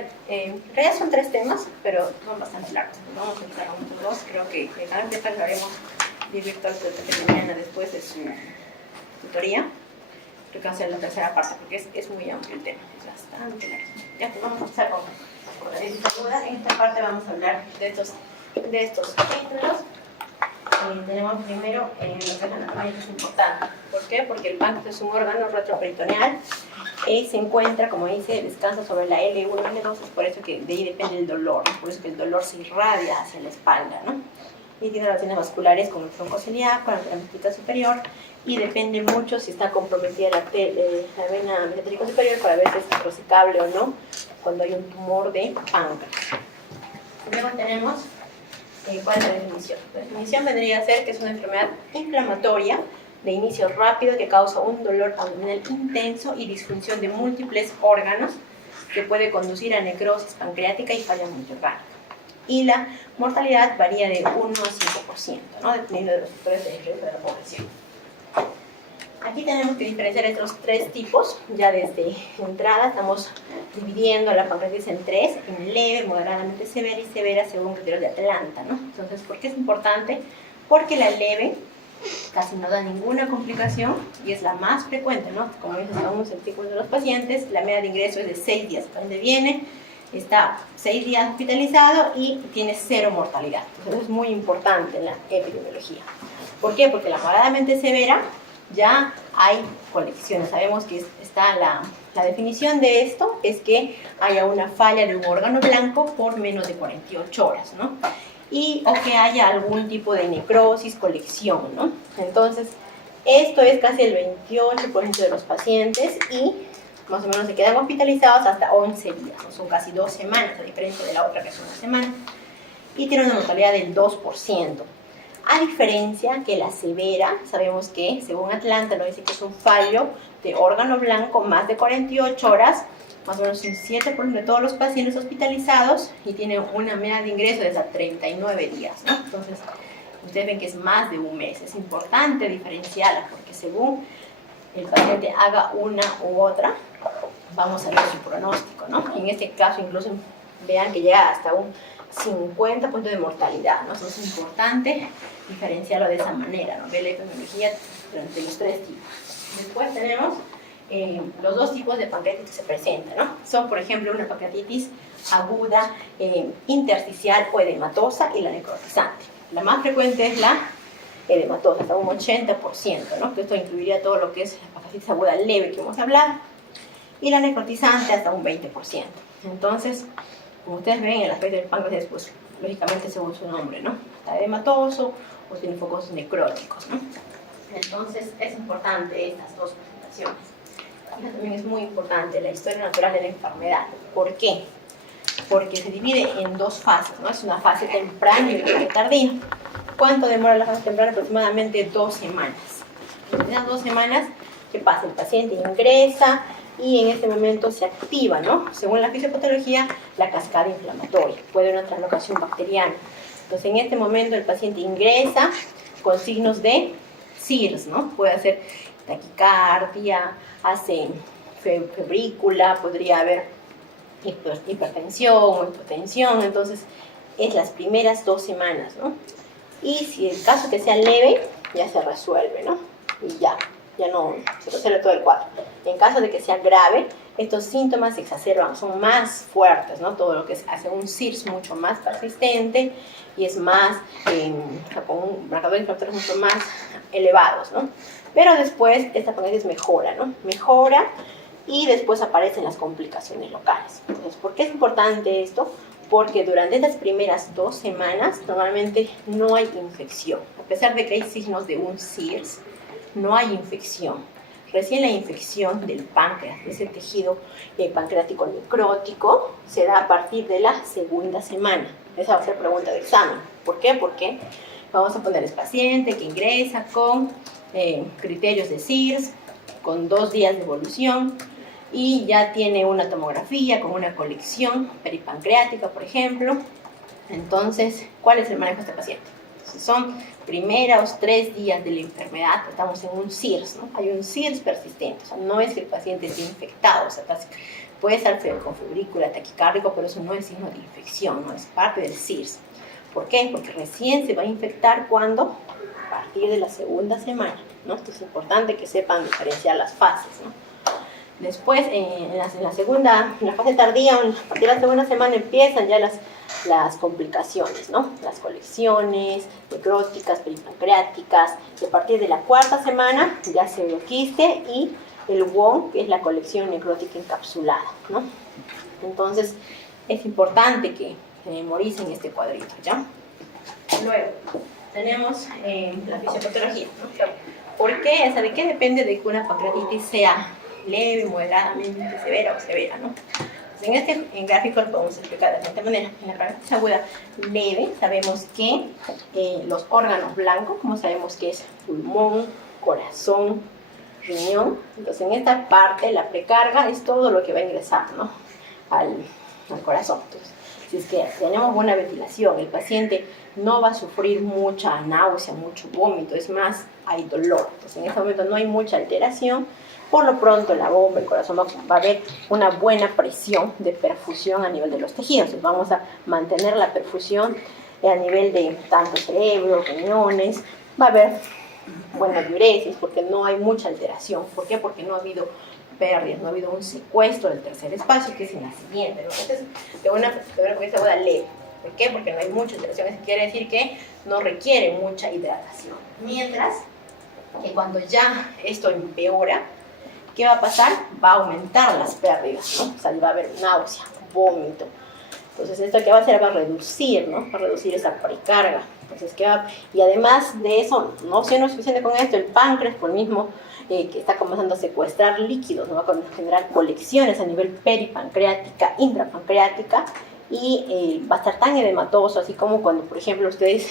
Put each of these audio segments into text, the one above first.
hacer, en realidad son 3 temas, pero son bastante largos. Vamos a empezar con los 2, creo que también después lo haremos directo al de mañana después de su tutoría. Creo que va a ser la tercera parte, porque es muy amplio el tema, es bastante largo. Ya, pues vamos a empezar con la disyuntiva. En esta parte vamos a hablar de estos títulos. Tenemos primero lo que es la anatomía, que es importante. ¿Por qué? Porque el páncreas es un órgano retroperitoneal y se encuentra, como dice, descansa sobre la L1 y L2, es por eso que de ahí depende el dolor, por eso que el dolor se irradia hacia la espalda, ¿no? Y tiene relaciones vasculares con el tronco celíaco, la vena superior, y depende mucho si está comprometida la vena mesenterico superior para ver si es resecable o no cuando hay un tumor de páncreas. Luego tenemos ¿cuál es la definición? La definición vendría a ser que es una enfermedad inflamatoria de inicio rápido que causa un dolor abdominal intenso y disfunción de múltiples órganos que puede conducir a necrosis pancreática y falla miocardial. Y la mortalidad varía de 1 a 5%, ¿no? Dependiendo de los factores de riesgo de la población. Aquí tenemos que diferenciar estos 3 tipos. Ya desde entrada estamos dividiendo la pancreatitis en 3, en leve, moderadamente severa y severa según criterios de Atlanta, ¿no? Entonces, ¿por qué es importante? Porque la leve casi no da ninguna complicación y es la más frecuente, ¿no? Como dice un centículo de los pacientes, la media de ingreso es de 6 días. ¿Dónde viene? Está 6 días hospitalizado y tiene 0 mortalidad. Entonces, es muy importante en la epidemiología. ¿Por qué? Porque la moderadamente severa ya hay colecciones. Sabemos que está la definición de esto es que haya una falla de un órgano blanco por menos de 48 horas, ¿no? O que haya algún tipo de necrosis, colección, ¿no? Entonces, esto es casi el 28% de los pacientes y más o menos se quedan hospitalizados hasta 11 días, ¿no? Son casi 2 semanas, a diferencia de la otra que es 1 semana. Y tiene una mortalidad del 2%. A diferencia que la severa, sabemos que según Atlanta nos dice que es un fallo de órgano blanco más de 48 horas, más o menos un 7% de todos los pacientes hospitalizados y tiene una media de ingreso de hasta 39 días, ¿no? Entonces, ustedes ven que es más de un mes. Es importante diferenciarla porque según el paciente haga una u otra, vamos a ver su pronóstico, ¿no? En este caso, incluso vean que llega hasta un 50% de mortalidad, ¿no? Entonces es importante diferenciarlo de esa manera, ¿no? Ver la epidemiología entre los 3 tipos. Después tenemos los 2 tipos de pancreatitis que se presentan, ¿no? Son, por ejemplo, una pancreatitis aguda, intersticial o edematosa y la necrotizante. La más frecuente es la edematosa, hasta un 80%, ¿no? Esto incluiría todo lo que es la pancreatitis aguda leve que hemos hablado, y la necrotizante hasta un 20%. Entonces, como ustedes ven, el aspecto del páncreas es, pues, lógicamente según su nombre, ¿no? Está edematoso o tiene focos necróticos, ¿no? Entonces, es importante estas 2 presentaciones. Y también es muy importante la historia natural de la enfermedad. ¿Por qué? Porque se divide en 2 fases, ¿no? Es una fase temprana y una fase tardía. ¿Cuánto demora la fase temprana? Aproximadamente 2 semanas. En esas 2 semanas, ¿qué pasa? El paciente ingresa y en este momento se activa, ¿no? Según la fisiopatología, la cascada inflamatoria. Puede haber una translocación bacteriana. Entonces, en este momento el paciente ingresa con signos de CIRS, ¿no? Puede hacer taquicardia, hace febrícula, podría haber hipertensión o hipotensión. Entonces, es las primeras 2 semanas, ¿no? Y si el caso que sea leve, ya se resuelve, ¿no? Y ya no se resuelve todo el cuadro. En caso de que sea grave, estos síntomas se exacerban, son más fuertes, ¿no? Todo lo que hace un CIRS mucho más persistente y es más, con marcadores inflamatorios mucho más elevados, ¿no? Pero después esta pancreatitis mejora, ¿no? Mejora y después aparecen las complicaciones locales. Entonces, ¿por qué es importante esto? Porque durante estas primeras 2 semanas normalmente no hay infección. A pesar de que hay signos de un CIRS, no hay infección. Recién la infección del páncreas, de ese tejido pancreático necrótico, se da a partir de la 2ª semana. Esa va a ser pregunta de examen. ¿Por qué? Porque vamos a poner el paciente que ingresa con criterios de CIRS, con 2 días de evolución, y ya tiene una tomografía con una colección peripancreática, por ejemplo. Entonces, ¿cuál es el manejo de este paciente? Si son primeros 3 días de la enfermedad, estamos en un CIRS, ¿no? Hay un CIRS persistente, o sea, no es que el paciente esté infectado, o sea, Puede estar con febrícula, taquicárdico, pero eso no es signo de infección, no es parte del SIRS. ¿Por qué? Porque recién se va a infectar cuando, a partir de la segunda semana, ¿no? Esto es importante que sepan diferenciar las fases, ¿no? Después, en la fase tardía, a partir de la segunda semana empiezan ya las complicaciones, ¿no? Las colecciones necróticas, peripancreáticas, y a partir de la cuarta semana ya se ve quiste y el WON, que es la colección necrótica encapsulada, ¿no? Entonces, es importante que memoricen este cuadrito, ¿ya? Luego, tenemos la fisiopatología, ¿no? ¿Por qué? ¿De qué depende de que una pancreatitis sea leve, moderadamente severa o severa, ¿no? Entonces, en gráfico lo podemos explicar de esta manera. En la pancreatitis aguda leve, sabemos que los órganos blancos, como sabemos que es pulmón, corazón, riñón. Entonces, en esta parte, la precarga es todo lo que va a ingresar, ¿no? al corazón. Entonces, si es que tenemos buena ventilación, el paciente no va a sufrir mucha náusea, mucho vómito, es más, hay dolor. Entonces, en este momento no hay mucha alteración. Por lo pronto, la bomba, el corazón, va a haber una buena presión de perfusión a nivel de los tejidos. Entonces, vamos a mantener la perfusión a nivel de tanto cerebro, riñones. Va a haber buena diuresis porque no hay mucha alteración. ¿Por qué? Porque no ha habido pérdidas, no ha habido un secuestro del tercer espacio, que es en la siguiente, ¿no? Entonces, de una pancreatitis aguda leve. ¿Por qué? Porque no hay mucha alteración. Eso quiere decir que no requiere mucha hidratación. Mientras que cuando ya esto empeora, ¿qué va a pasar? Va a aumentar las pérdidas, ¿no? O sea, va a haber náusea, vómito. Entonces, ¿esto qué va a hacer? Va a reducir, ¿no? Va a reducir esa precarga. Entonces, y además de eso, no siendo suficiente con esto, el páncreas, por el mismo que está comenzando a secuestrar líquidos, ¿no? Va a generar colecciones a nivel peripancreática, intrapancreática, y va a estar tan edematoso, así como cuando, por ejemplo, ustedes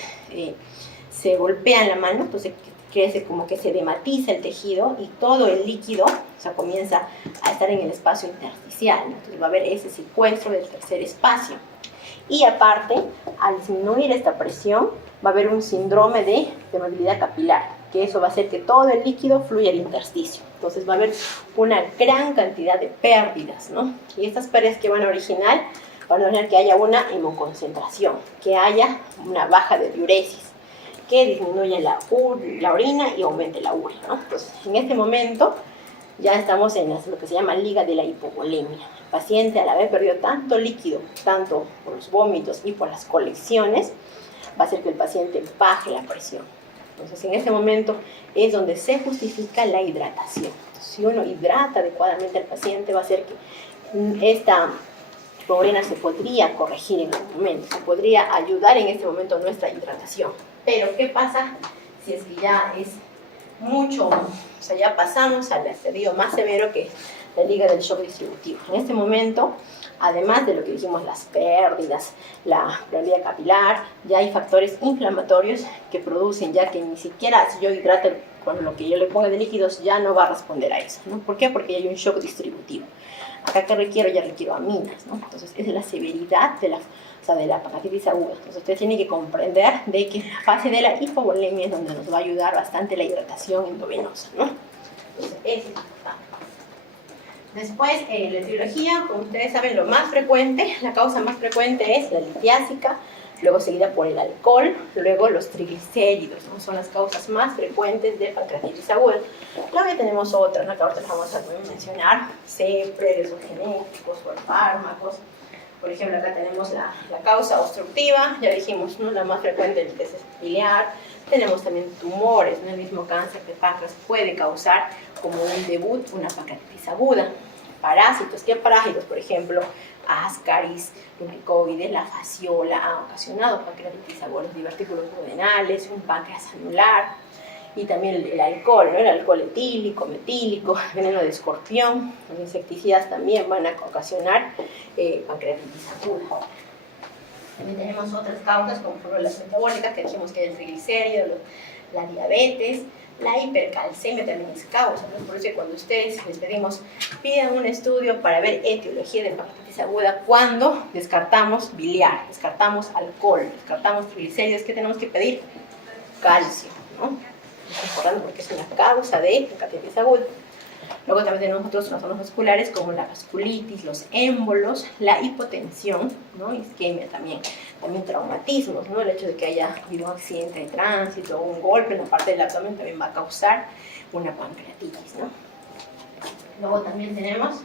se golpean la mano, entonces crece como que se edematiza el tejido y todo el líquido, o sea, comienza a estar en el espacio intersticial, ¿no? Entonces va a haber ese secuestro del tercer espacio. Y aparte, al disminuir esta presión, va a haber un síndrome de permeabilidad capilar, que eso va a hacer que todo el líquido fluya al intersticio. Entonces va a haber una gran cantidad de pérdidas, ¿no? Y estas pérdidas que van a originar que haya una hemoconcentración, que haya una baja de diuresis, que disminuya la orina y aumente la urea, ¿no? Entonces, en este momento ya estamos en lo que se llama liga de la hipovolemia. El paciente, al haber perdido tanto líquido, tanto por los vómitos y por las colecciones, va a hacer que el paciente baje la presión. Entonces, en este momento es donde se justifica la hidratación. Entonces, si uno hidrata adecuadamente al paciente, va a hacer que esta hipovolemia se podría corregir en algún momento, se podría ayudar en este momento a nuestra hidratación. Pero, ¿qué pasa si es que ya es mucho, o sea, ya pasamos al estadio más severo, que es la liga del shock distributivo? En este momento, además de lo que dijimos, las pérdidas, la permeabilidad capilar, ya hay factores inflamatorios que producen ya que ni siquiera si yo hidrato con lo que yo le ponga de líquidos ya no va a responder a eso, ¿no? ¿Por qué? Porque ya hay un shock distributivo. Acá que requiero, ya requiero aminas, ¿no? Entonces, esa es la severidad de la pancreatitis aguda. Entonces, ustedes tienen que comprender de que la fase de la hipovolemia es donde nos va a ayudar bastante la hidratación endovenosa, ¿no? Entonces, eso es importante. Después, la etiología, como ustedes saben, lo más frecuente, la causa más frecuente es la litiásica, luego seguida por el alcohol, luego los triglicéridos, ¿no? Son las causas más frecuentes de pancreatitis aguda. Luego tenemos otras, ¿no? Que ahorita las vamos a mencionar, presos genéticos o fármacos. Por ejemplo, acá tenemos la causa obstructiva, ya dijimos, ¿no? La más frecuente es biliar. Tenemos también tumores, ¿no? El mismo cáncer de páncreas puede causar como un debut una pancreatitis aguda. Parásitos, ¿qué parásitos? Por ejemplo, Ascaris, lumbricoides, la fasciola han ocasionado pancreatitis aguda, los divertículos duodenales, un páncreas anular, y también el alcohol, ¿no? El alcohol etílico, metílico, veneno de escorpión, los insecticidas también van a ocasionar pancreatitis aguda. También tenemos otras causas como por las metabólicas, que dijimos que es el triglicérido, la diabetes, la hipercalcemia también es causa, ¿no? Por eso cuando ustedes les pedimos, pidan un estudio para ver etiología de pancreatitis aguda, cuando descartamos biliar, descartamos alcohol, descartamos triglicéridos, ¿qué tenemos que pedir? Calcio, ¿no? Es importante porque es una causa de pancreatitis aguda. Luego también tenemos otros trastornos vasculares como la vasculitis, los émbolos, la hipotensión, ¿no? Isquemia también traumatismos, ¿no? El hecho de que haya habido un accidente de tránsito o un golpe en la parte del abdomen también va a causar una pancreatitis, ¿no? Luego también tenemos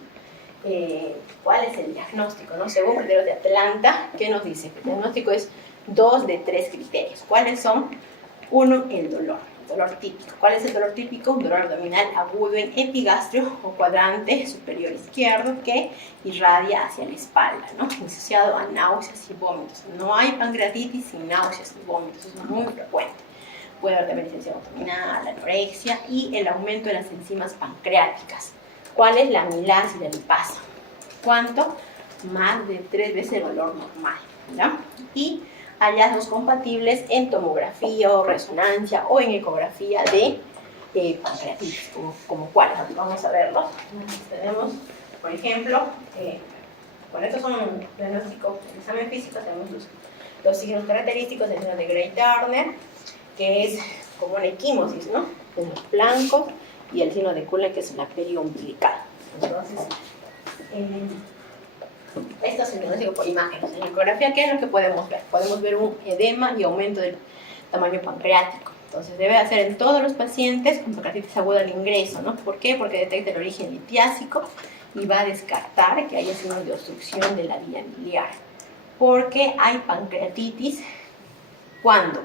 cuál es el diagnóstico, ¿no? Según criterios de Atlanta, ¿qué nos dice? El diagnóstico es 2 de 3 criterios. ¿Cuáles son? 1, el dolor típico. ¿Cuál es el dolor típico? Un dolor abdominal agudo en epigastrio o cuadrante superior izquierdo que irradia hacia la espalda, ¿no? Asociado a náuseas y vómitos. No hay pancreatitis sin náuseas y vómitos, eso es muy frecuente. Puede haber también distensión abdominal, anorexia y el aumento de las enzimas pancreáticas. ¿Cuál es la amilasa y la lipasa? ¿Cuánto? Más de 3 veces el valor normal, ¿no? Y hallazgos compatibles en tomografía o resonancia o en ecografía de pancreatitis, como cuáles. Vamos a verlos. Tenemos, por ejemplo, bueno, estos son un diagnóstico, el examen físico, tenemos los signos característicos, el signo de Gray-Turner, que es como una equimosis, ¿no? En los flancos, y el signo de Cullen, que es una periumbilical. Entonces, esto es el diagnóstico por imágenes. En la ecografía, ¿qué es lo que podemos ver? Podemos ver un edema y aumento del tamaño pancreático. Entonces, debe hacer en todos los pacientes con pancreatitis aguda al ingreso, ¿no? ¿Por qué? Porque detecta el origen litiásico y va a descartar que haya signos de obstrucción de la vía biliar. Porque hay pancreatitis, ¿cuándo?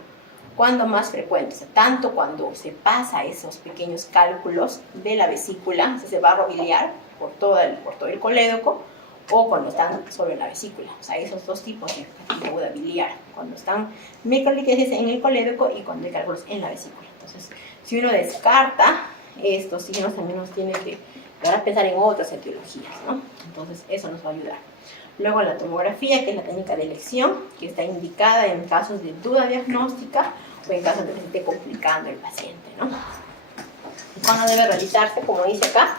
¿Cuándo más frecuente? O sea, tanto cuando se pasa esos pequeños cálculos de la vesícula, ese barro biliar, por todo el colédoco, o cuando están sobre la vesícula. O sea, esos dos tipos de pancreatitis aguda biliar, cuando están microliquesis en el colédoco y cuando hay cálculos en la vesícula. Entonces, si uno descarta estos signos, también nos tiene que dar a pensar en otras etiologías, ¿no? Entonces, eso nos va a ayudar. Luego la tomografía, que es la técnica de elección, que está indicada en casos de duda diagnóstica o en casos de que se esté complicando el paciente, ¿no? ¿Cuándo debe realizarse? Como dice acá,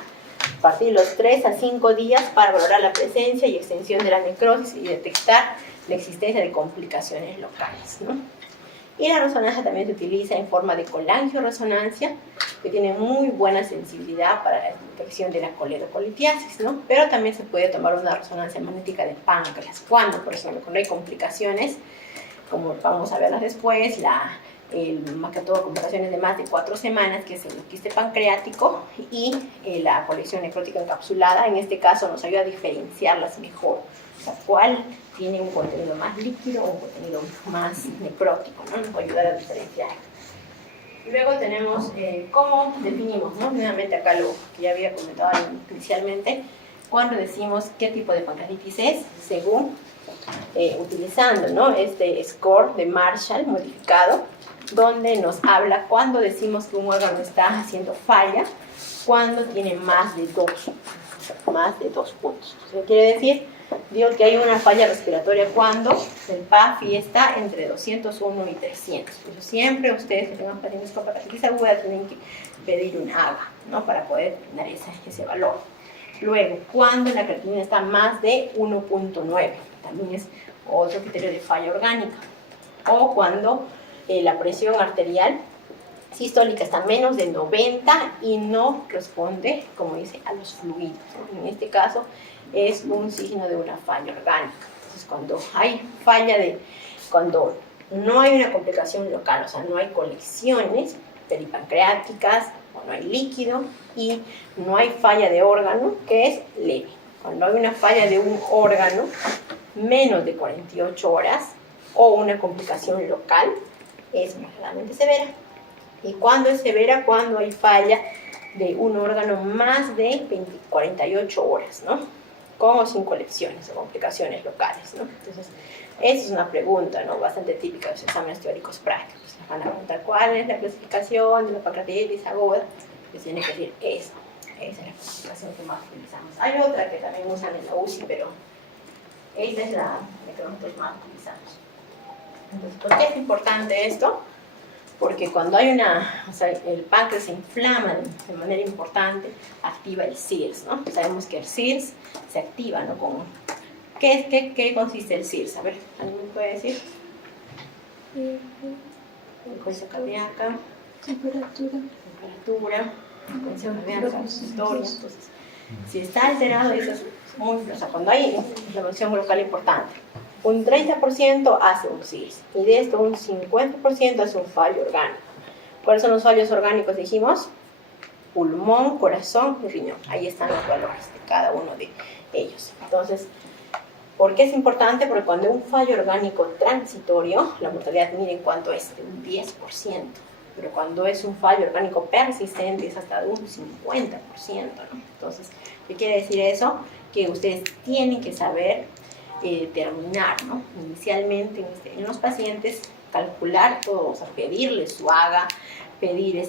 a partir de los 3 a 5 días para valorar la presencia y extensión de la necrosis y detectar la existencia de complicaciones locales, ¿no? Y la resonancia también se utiliza en forma de colangioresonancia, que tiene muy buena sensibilidad para la detección de la coledocolitiasis, ¿no? Pero también se puede tomar una resonancia magnética de páncreas. ¿Cuándo? Por ejemplo, cuando hay complicaciones, como vamos a verlas después, más que todo complicaciones de más de 4 semanas, que es el quiste pancreático, y la colección necrótica encapsulada. En este caso nos ayuda a diferenciarlas mejor. O sea, ¿cuál tiene un contenido más líquido o un contenido más necrótico, ¿no? Nos va a ayudar a diferenciar. Y luego tenemos cómo definimos, ¿no? Nuevamente acá lo que ya había comentado inicialmente, cuando decimos qué tipo de pancreatitis es, según utilizando, ¿no? Este score de Marshall modificado, donde nos habla cuando decimos que un órgano está haciendo falla, cuando tiene más de 2 puntos. Eso quiere decir, digo que hay una falla respiratoria cuando el PAFI está entre 201 y 300. Pero siempre ustedes que tengan pacientes con pancreatitis aguda tienen que pedir un AGA, ¿no? Para poder determinar ese valor. Luego, cuando la creatinina está más de 1.9, también es otro criterio de falla orgánica. O cuando la presión arterial sistólica está menos de 90 y no responde, como dice, a los fluidos, ¿no? En este caso es un signo de una falla orgánica. Entonces, cuando hay cuando no hay una complicación local, o sea, no hay colecciones peripancreáticas, o no hay líquido y no hay falla de órgano, que es leve. Cuando hay una falla de un órgano, menos de 48 horas, o una complicación local, es moderadamente severa. ¿Y cuándo es severa? Cuando hay falla de un órgano más de 48 horas, ¿no? Con o sin colecciones o complicaciones locales, ¿no? Entonces, esa es una pregunta, ¿no? Bastante típica de los exámenes teóricos prácticos. Les van a preguntar cuál es la clasificación de la pancreatitis aguda. Les tienen que decir eso. Esa es la clasificación que más utilizamos. Hay otra que también usan en la UCI, pero esta es la que nosotros más utilizamos. Entonces, ¿por qué es importante esto? Porque cuando hay el páncreas se inflama de manera importante, activa el CIRS, ¿no? Sabemos que el CIRS se activa, ¿no? ¿Qué consiste el CIRS? A ver, ¿alguien me puede decir? Frecuencia cardíaca, temperatura, vean su historia. Entonces, si está alterado, eso es muy, o sea, cuando hay inflamación local importante, un 30% hace un CIRS y de esto un 50% hace un fallo orgánico. ¿Cuáles son los fallos orgánicos? Dijimos pulmón, corazón y riñón. Ahí están los valores de cada uno de ellos. Entonces, ¿por qué es importante? Porque cuando hay un fallo orgánico transitorio, la mortalidad mide en cuánto es, de un 10%. Pero cuando es un fallo orgánico persistente es hasta de un 50%, ¿no? Entonces, ¿qué quiere decir eso? Que ustedes tienen que saber determinar, ¿no? Inicialmente en los pacientes, calcular todo, o sea, pedirles su AGA, medir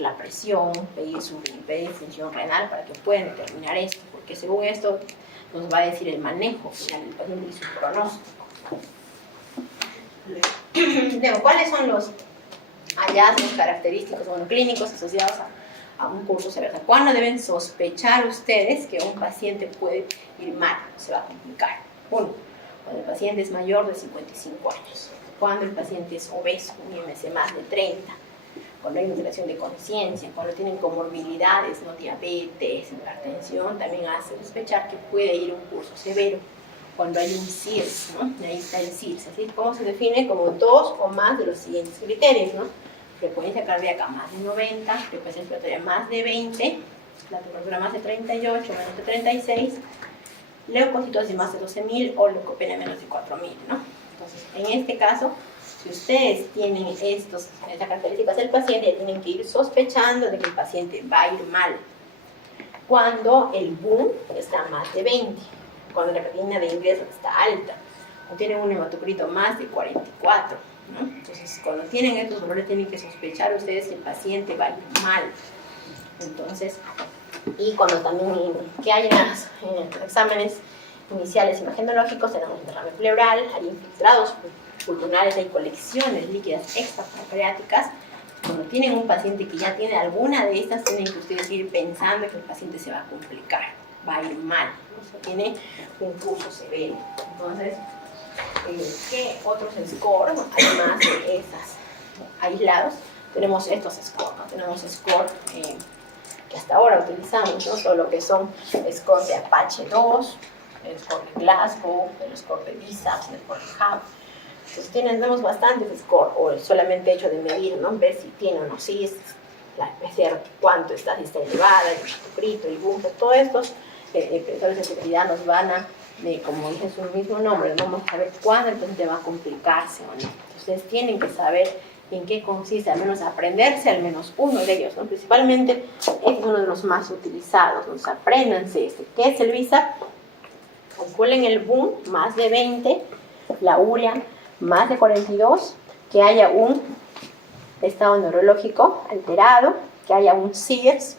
la presión, pedir función renal para que puedan determinar esto, porque según esto nos va a decir el manejo final del paciente y su pronóstico. Luego, ¿cuáles son los hallazgos característicos clínicos asociados a un curso severo? ¿Cuándo deben sospechar ustedes que un paciente puede ir mal, se va a complicar? Uno, cuando el paciente es mayor de 55 años, cuando el paciente es obeso, un IMC más de 30, cuando hay alteración de conciencia, cuando tienen comorbilidades, ¿no? Diabetes, hipertensión, también hace sospechar que puede ir a un curso severo. Cuando hay un CIRS, ¿no? Ahí está el CIRS, ¿así? ¿Cómo se define? Como 2 o más de los siguientes criterios, ¿no? Frecuencia cardíaca más de 90, frecuencia respiratoria más de 20, la temperatura más de 38, menos de 36, leucocitosis más de 12.000 o leucopenia menos de 4.000, ¿no? Entonces, en este caso, si ustedes tienen estas características del paciente, tienen que ir sospechando de que el paciente va a ir mal. Cuando el BUN está más de 20, cuando la creatinina de ingreso está alta, o tienen un hematocrito más de 44, ¿no? Entonces, cuando tienen estos valores, tienen que sospechar ustedes que el paciente va a ir mal. Entonces, y cuando también que hay exámenes iniciales imagenológicos, tenemos un derrame pleural, hay infiltrados pulmonares, hay colecciones líquidas extrapancreáticas. Cuando tienen un paciente que ya tiene alguna de estas, tienen que ustedes ir pensando que el paciente se va a complicar, va a ir mal, o sea, tiene un curso severo. Entonces, ¿qué otros scores, además de esas aislados? Tenemos estos scores, ¿no? Tenemos score que hasta ahora utilizamos, ¿no? Todo lo que son scores de Apache 2, el score de Glasgow, el score de VISAPS, el score de HAP. Entonces tenemos bastantes scores, o solamente hecho de medir, ¿no? Ver si tiene o no CIS, la PCR, cuánto está, si está elevada, el hematocrito, el BUN, todos estos predictores de seguridad nos van a, como dice su mismo nombre, vamos a saber cuándo el paciente va a complicarse o no. Entonces, ustedes tienen que saber en qué consiste, al menos aprenderse al menos uno de ellos, ¿no? Principalmente es uno de los más utilizados, ¿no? Entonces, apréndanse este. ¿Qué es el VISAP? Calculen el BUN más de 20, la urea más de 42, que haya un estado neurológico alterado, que haya un CIRS,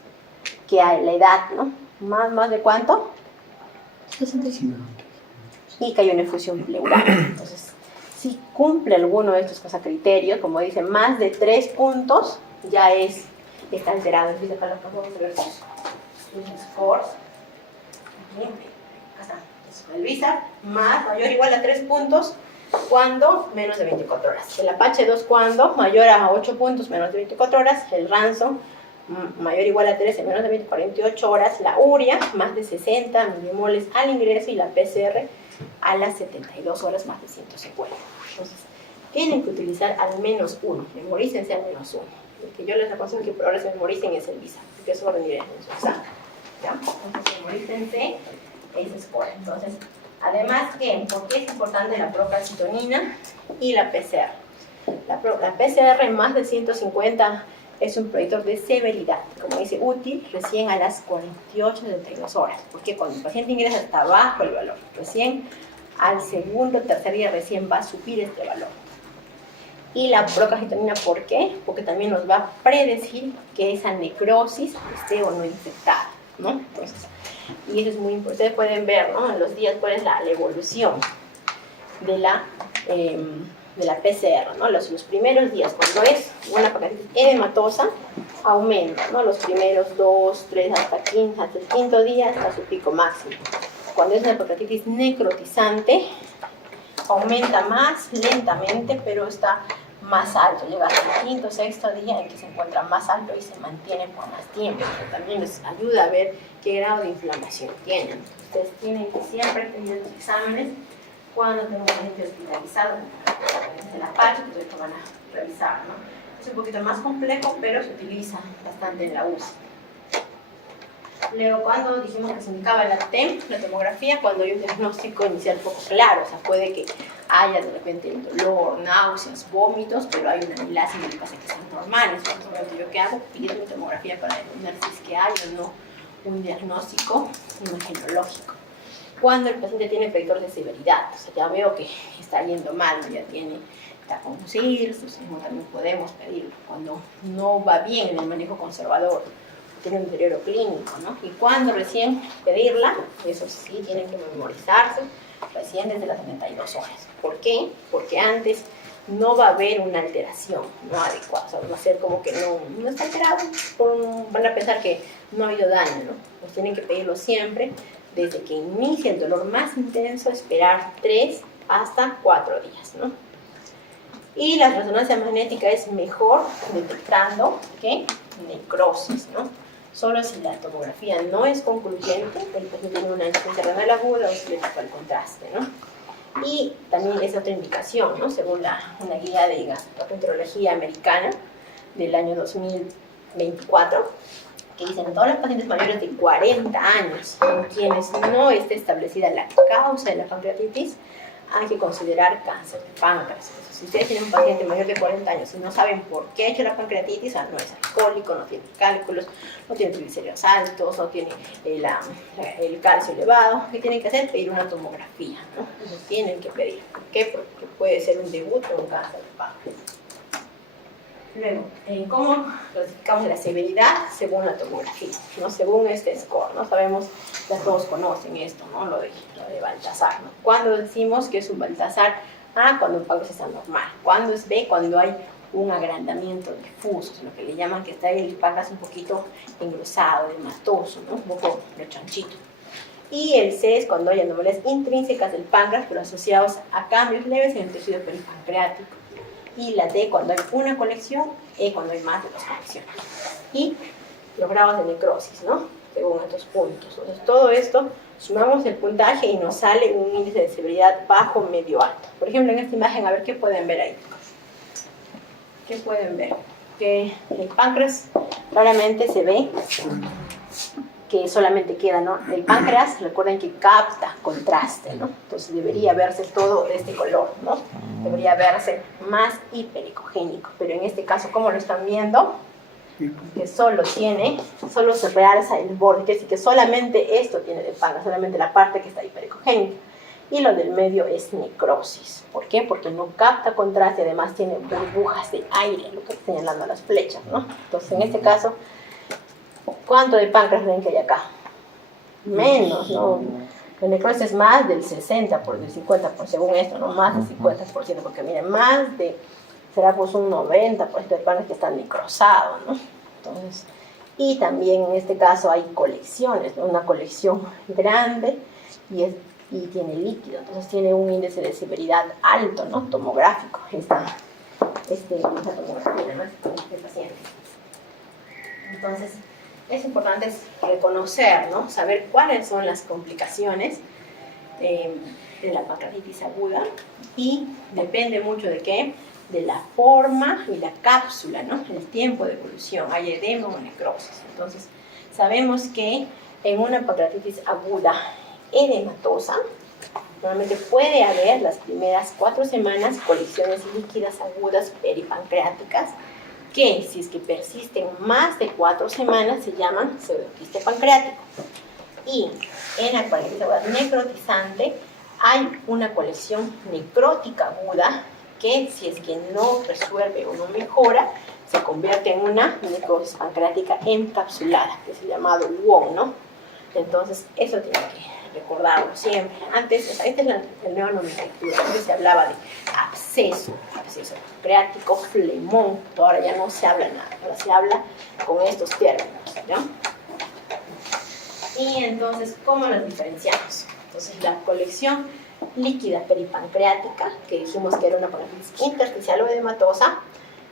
que haya la edad, ¿no? ¿Más de cuánto? 65. Y que haya una efusión pleural. Entonces, si cumple alguno de estos criterios, como dice, más de 3 puntos, ya está alterado. Entonces, acá lo podemos ver sus scores. El VISAP mayor o igual a 3 puntos cuando menos de 24 horas. El Apache 2 cuando mayor a 8 puntos menos de 24 horas. El Ransom mayor o igual a 13 menos de 48 horas. La urea más de 60 milimoles al ingreso y la PCR a las 72 horas más de 150. Entonces, tienen que utilizar al menos uno. Memorícense al menos uno. Lo que yo les aconsejo que por ahora se memoricen es el VISAP, porque eso va a venir en su examen. ¿Ya? Entonces, memorícense ese score. Entonces, además, ¿por qué es importante la procalcitonina y la PCR? La PCR más de 150 es un predictor de severidad, como dice, útil recién a las 48-72 horas, porque cuando el paciente ingresa está bajo el valor, recién al segundo o tercer día recién va a subir este valor. Y la procalcitonina, ¿por qué? Porque también nos va a predecir que esa necrosis esté o no infectada, ¿no? Entonces, y eso es muy importante. Ustedes pueden ver, ¿no? En los días cuál es la evolución de la PCR, ¿no? Los primeros días, cuando es una pancreatitis edematosa, aumenta, ¿no? Los primeros 2, 3, hasta 15, hasta el quinto día hasta su pico máximo. Cuando es una pancreatitis necrotizante, aumenta más lentamente, pero está más alto, llega hasta el quinto o sexto día en que se encuentra más alto y se mantiene por más tiempo. Pero también les ayuda a ver qué grado de inflamación tienen. Ustedes tienen que siempre tener los exámenes cuando tengan gente hospitalizado, de la PACH, que van a revisar, ¿no? Es un poquito más complejo, pero se utiliza bastante en la UCI. Luego, cuando dijimos que se indicaba la TEM, la tomografía, cuando hay un diagnóstico inicial poco claro, o sea, puede que haya de repente dolor, náuseas, vómitos, pero hay una amilasa y que están normales. Entonces, ¿yo qué hago? Pido mi tomografía para determinar si es que hay o no un diagnóstico imagenológico. Cuando el paciente tiene predictores de severidad, o sea, ya veo que está yendo mal, ya está con CIRS, también podemos pedirlo. Cuando no va bien en el manejo conservador, tiene un deterioro clínico, ¿no? Y cuando recién pedirla, eso sí, tienen que memorizarse recién desde las 72 horas. ¿Por qué? Porque antes no va a haber una alteración no adecuada, o sea, va a ser como que no está alterado, van a pensar que no ha habido daño, ¿no? Pues tienen que pedirlo siempre, desde que inicia el dolor más intenso, esperar 3 hasta 4 días, ¿no? Y la resonancia magnética es mejor detectando que necrosis, ¿no? Solo si la tomografía no es concluyente, el paciente tiene una insuficiencia renal aguda o si le toca el contraste, ¿no? Y también es otra indicación, ¿no? Según una guía de gastroenterología americana del año 2024, que dicen que todos los pacientes mayores de 40 años en quienes no esté establecida la causa de la pancreatitis, hay que considerar cáncer de páncreas. Entonces, si ustedes tienen un paciente mayor de 40 años y no saben por qué ha hecho la pancreatitis, no es alcohólico, no tiene cálculos, no tiene triglicéridos altos, no tiene el calcio elevado, ¿qué tienen que hacer? Pedir una tomografía, ¿no? Entonces tienen que pedir. ¿Por qué? Porque puede ser un debut o un cáncer de páncreas. Luego, ¿cómo clasificamos la severidad? Según la tomografía, ¿no? Según este score, ¿no? Sabemos, ya todos conocen esto, ¿no? Lo de Baltasar, ¿no? Cuando decimos que es un Baltasar A, cuando el páncreas está normal. Cuando es B, cuando hay un agrandamiento difuso, lo que le llaman que está el páncreas un poquito engrosado, hematoso, ¿no? Un poco rechonchito. Y el C es cuando hay anomalías intrínsecas del páncreas, pero asociados a cambios leves en el tejido peripancreático. Y la D cuando hay una colección, E cuando hay más de 2 colecciones. Y los grados de necrosis, ¿no? Según estos puntos. Entonces, todo esto, sumamos el puntaje y nos sale un índice de severidad bajo, medio, alto. Por ejemplo, en esta imagen, a ver qué pueden ver ahí. ¿Qué pueden ver? Que el páncreas claramente se ve que solamente queda, ¿no? El páncreas, recuerden que capta contraste, ¿no? Entonces debería verse todo este color, ¿no? Debería verse más hipericogénico, pero en este caso, ¿cómo lo están viendo? Que solo se realza el borde, es decir, que solamente esto tiene de páncreas, solamente la parte que está hipericogénica. Y lo del medio es necrosis. ¿Por qué? Porque no capta contraste, además tiene burbujas de aire, lo que está señalando las flechas, ¿no? Entonces, en este caso, ¿cuánto de páncreas ven que hay acá? Menos, ¿no? La necrosis es más del 60%, del 50%, según esto, ¿no? Más del 50%, porque miren, será pues un 90% de páncreas que están necrosados, ¿no? Entonces, y también en este caso hay colecciones, ¿no? Una colección grande y tiene líquido, entonces tiene un índice de severidad alto, ¿no? Tomográfico, esta tomografía, ¿no? Este paciente. Entonces, es importante reconocer, ¿no? Saber cuáles son las complicaciones de la pancreatitis aguda y depende mucho de qué, de la forma y la cápsula, ¿no? El tiempo de evolución, hay edema o necrosis. Entonces, sabemos que en una pancreatitis aguda edematosa, normalmente puede haber las primeras 4 semanas colecciones líquidas agudas peripancreáticas, que si es que persisten más de 4 semanas se llaman pseudoquiste pancreático. Y en la pancreatitis aguda necrotizante hay una colección necrótica aguda que si es que no resuelve o no mejora, se convierte en una necrosis pancreática encapsulada, que es el llamado WON, ¿no? Entonces, eso tiene que recordarlo siempre. Antes, esta es la nueva nomenclatura, antes se hablaba de absceso pancreático, flemón, ahora ya no se habla nada, ahora se habla con estos términos, ¿ya? Y entonces, ¿cómo los diferenciamos? Entonces, la colección líquida peripancreática, que dijimos que era una pancreatitis intersticial o edematosa,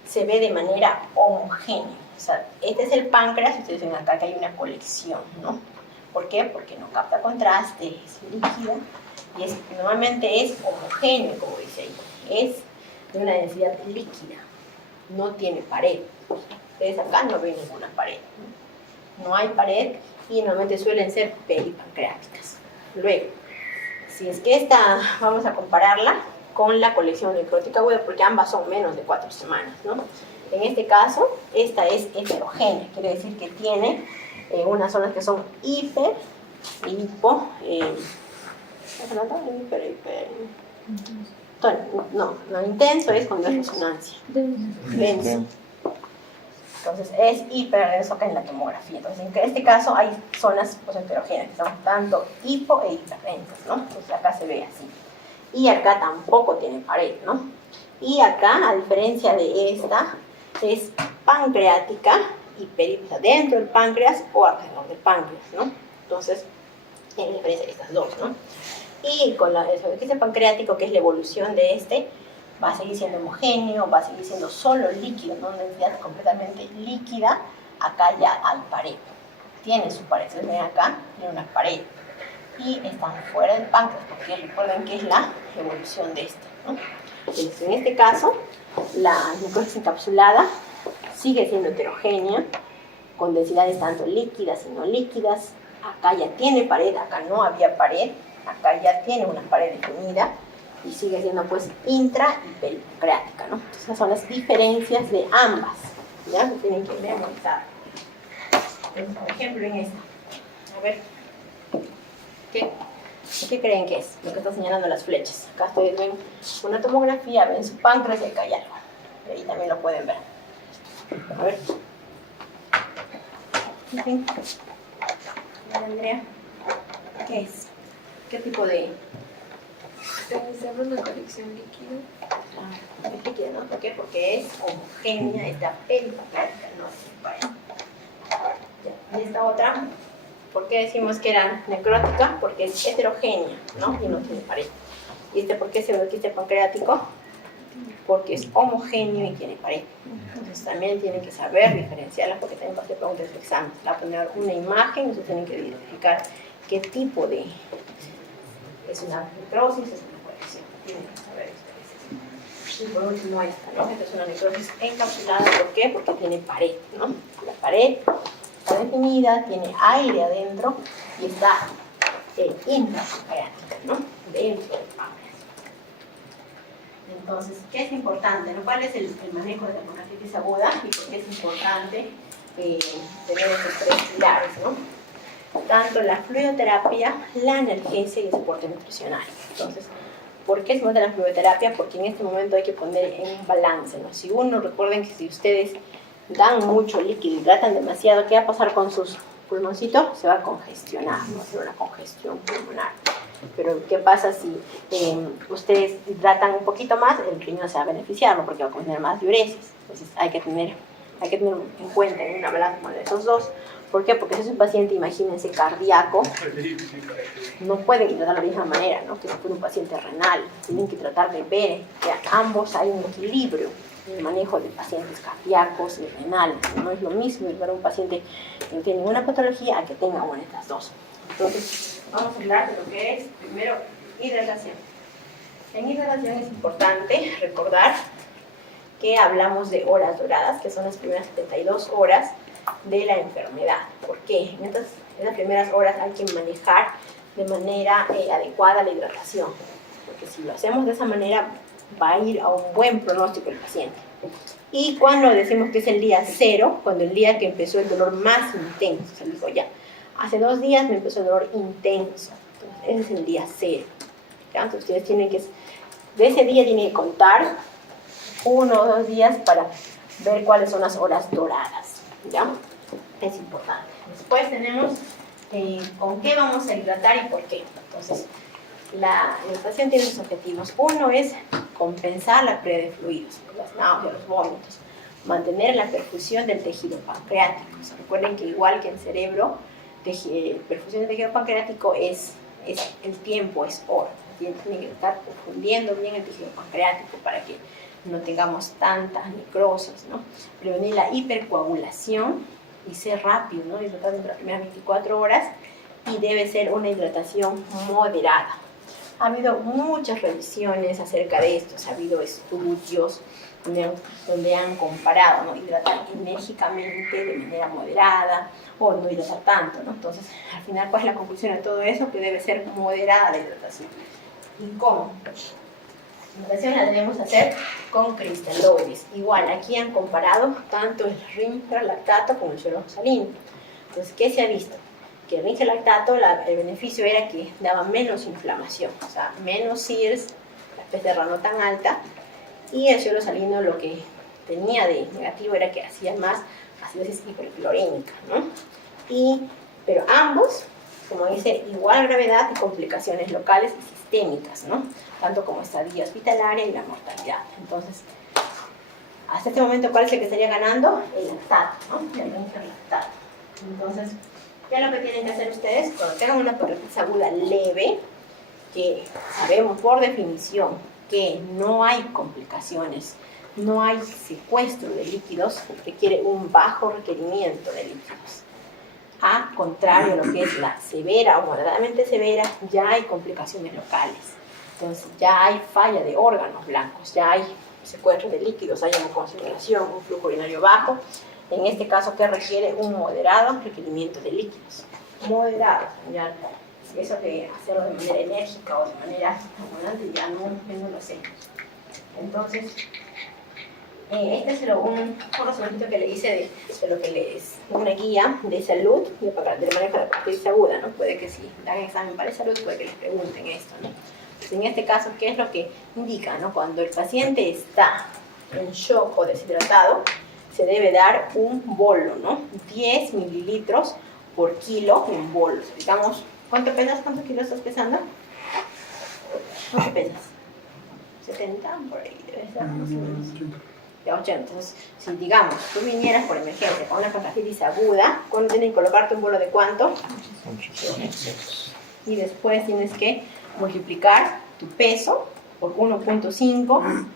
se ve de manera homogénea. O sea, este es el páncreas, ustedes ven acá que hay una colección, ¿no? ¿Por qué? Porque no capta contraste, es líquida y normalmente es homogéneo, como dice ahí. Es de una densidad líquida, no tiene pared. Ustedes acá no ven ninguna pared, no hay pared y normalmente suelen ser peripancreáticas. Luego, si es que esta, vamos a compararla con la colección necrótica aguda, porque ambas son menos de 4 semanas, ¿no? En este caso, esta es heterogénea, quiere decir que tiene unas zonas que son no, intenso es cuando es resonancia. Denso. Entonces es hiperdenso que en la tomografía. Entonces en este caso hay zonas pues, heterogéneas, que son tanto hipo e hiperdensas, ¿no? Entonces acá se ve así. Y acá tampoco tiene pared, ¿no? Y acá, a diferencia de esta, es pancreática y peripa dentro del páncreas o alrededor del páncreas, ¿no? Entonces, tiene diferencia de estas dos, ¿no? Y con el eje pancreático, que es la evolución de este, va a seguir siendo homogéneo, va a seguir siendo solo líquido, no una densidad completamente líquida. Acá ya hay pared, tiene su pared, se ven acá, tiene una pared. Y están fuera del páncreas, porque recuerden que es la evolución de este, ¿no? Entonces, en este caso, la necrosis encapsulada sigue siendo heterogénea, con densidades tanto líquidas y no líquidas. Acá ya tiene pared, acá no había pared, acá ya tiene una pared definida y sigue siendo pues intra y peripancreática, ¿no? Entonces, esas son las diferencias de ambas, ¿ya? Se tienen que memorizar. Entonces, por ejemplo, en esta, a ver, ¿qué creen que es? Lo que está señalando las flechas. Acá ustedes ven una tomografía, ven su páncreas y acá hay algo. Y ahí también lo pueden ver. A ver. ¿Sí? Andrea, ¿qué es? ¿Qué tipo de...? Es una colección líquida. Es líquida, ¿no? ¿Por qué? Porque es homogénea, está peripancreática, no es pared. ¿Y esta otra? ¿Por qué decimos que era necrótica? Porque es heterogénea, ¿no? Y no tiene pared. ¿Y por qué se ve que este pancreático? Porque es homogéneo y tiene pared. Entonces también tienen que saber diferenciarlas, porque también para hacer preguntas de su examen. Va a poner una imagen y ustedes tienen que identificar qué tipo de... es una necrosis, es una colección. Tienen que saber diferencias. Y por último esta, ¿no? Esta es una necrosis encapsulada. ¿Por qué? Porque tiene pared, ¿no? La pared está definida, tiene aire adentro y está intrapancreática, ¿no? Dentro del páncreas. Entonces, ¿qué es importante? ¿No? ¿Cuál es el manejo de la pancreatitis aguda y por qué es importante tener estos 3 pilares, ¿no? Tanto la fluidoterapia, la analgesia y el soporte nutricional. Entonces, ¿por qué es importante la fluidoterapia? Porque en este momento hay que poner en un balance, ¿no? Si uno, recuerden que si ustedes dan mucho líquido, hidratan demasiado, ¿qué va a pasar con sus pulmoncitos? Se va a congestionar, ¿no? Va a ser una congestión pulmonar. Pero ¿qué pasa si ustedes hidratan un poquito más? El riñón se va a beneficiar, ¿no? Porque va a contener más diuresis. Entonces hay que tener en cuenta en una balanza de esos dos. ¿Por qué? Porque si es un paciente, imagínense, cardíaco, no pueden hidratar de la misma manera, ¿no? Que si fuera un paciente renal. Tienen que tratar de ver que ambos hay un equilibrio en el manejo de pacientes cardíacos y renales. No es lo mismo hidratar a un paciente que no tiene ninguna patología a que tenga una de estas dos. Entonces, vamos a hablar de lo que es, primero, hidratación. En hidratación es importante recordar que hablamos de horas doradas, que son las primeras 72 horas de la enfermedad. ¿Por qué? En las primeras horas hay que manejar de manera adecuada la hidratación, porque si lo hacemos de esa manera va a ir a un buen pronóstico el paciente. Y cuando decimos que es el día 0, cuando el día que empezó el dolor más intenso, se dijo ya, hace 2 días me empezó el dolor intenso, entonces ese es el día 0. ¿Ya? Entonces ustedes tienen que, de ese día tienen que contar 1 o 2 días para ver cuáles son las horas doradas, ¿ya? Es importante. Después tenemos con qué vamos a hidratar y por qué. Entonces, la hidratación tiene sus objetivos. Uno es compensar la pérdida de fluidos, las náuseas, los vómitos, mantener la perfusión del tejido pancreático. O sea, recuerden que igual que el cerebro, perfusión del tejido pancreático es el tiempo, es hora. tienen que estar fundiendo bien el tejido pancreático para que no tengamos tantas necrosis, ¿no? Prevenir la hipercoagulación y ser rápido, ¿no? Hidratar entre las primeras 24 horas y debe ser una hidratación moderada. Ha habido muchas revisiones acerca de esto, ha habido estudios donde han comparado, ¿no? Hidratar enérgicamente de manera moderada o no hidratar tanto, ¿no? Entonces, al final, ¿cuál es la conclusión de todo eso? Que debe ser moderada la hidratación. ¿Y cómo? La hidratación la debemos hacer con cristaloides. Igual, aquí han comparado tanto el Ringer lactato como el suero salino. Entonces, ¿qué se ha visto? Que el Ringer lactato, el beneficio era que daba menos inflamación, o sea, menos CIRS, la PCR no tan alta, y el suero salino lo que tenía de negativo era que hacía más acidosis hiperclorínica, ¿no? Pero ambos, como dice, igual gravedad y complicaciones locales y sistémicas, ¿no? Tanto como estadía hospitalaria y la mortalidad. Entonces, hasta este momento, ¿cuál es el que estaría ganando? El lactato, ¿no? El Ringer lactato. Entonces, ya lo que tienen que hacer ustedes, cuando tengan una pancreatitis aguda leve, que sabemos por definición que no hay complicaciones, no hay secuestro de líquidos, requiere un bajo requerimiento de líquidos. A contrario a lo que es la severa o moderadamente severa, ya hay complicaciones locales. Entonces ya hay falla de órganos blancos, ya hay secuestro de líquidos, hay hemoconcentración, un flujo urinario bajo. En este caso, que requiere un moderado requerimiento de líquidos. Moderado, ya. Eso de hacerlo de manera enérgica o de manera abundante ya no lo sé. Entonces, este es un resumen que le hice de lo que es una guía de salud del manejo de la pancreatitis aguda, ¿no? Puede que si dan examen para salud, puede que les pregunten esto, ¿no? Pues en este caso, ¿qué es lo que indica, ¿no? Cuando el paciente está en shock o deshidratado, se debe dar un bolo, ¿no? 10 mililitros por kilo en bolos. Digamos, ¿cuánto pesas? ¿Cuántos kilos estás pesando? ¿Cuánto pesas? 70, por ahí debe ser más o menos. De 80. Entonces, si digamos, tú vinieras por emergencia con una pancreatitis aguda, ¿cuándo tienen que colocarte un bolo de cuánto? 800. Y después tienes que multiplicar tu peso por 1.5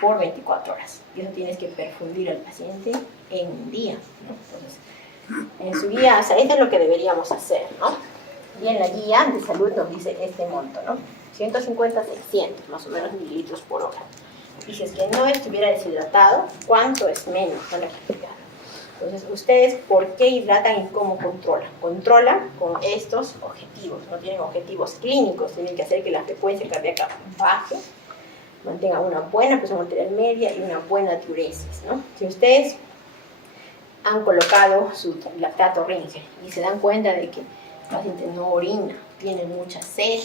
por 24 horas. Y eso tienes que perfundir al paciente en un día, ¿no? Entonces, en su guía, o sea, esto es lo que deberíamos hacer, ¿no? Y en la guía de salud nos dice este monto, ¿no? 150 a 600, más o menos, mililitros por hora. Y si es que no estuviera deshidratado, ¿cuánto es menos? No lo explicar. Entonces, ustedes, ¿por qué hidratan y cómo controlan? Controlan con estos objetivos. No tienen objetivos clínicos, tienen que hacer que la frecuencia cardíaca baje, mantengan una buena presión arterial media y una buena diuresis, ¿no? Si ustedes han colocado su lactato Ringer y se dan cuenta de que el paciente no orina, tiene mucha sed,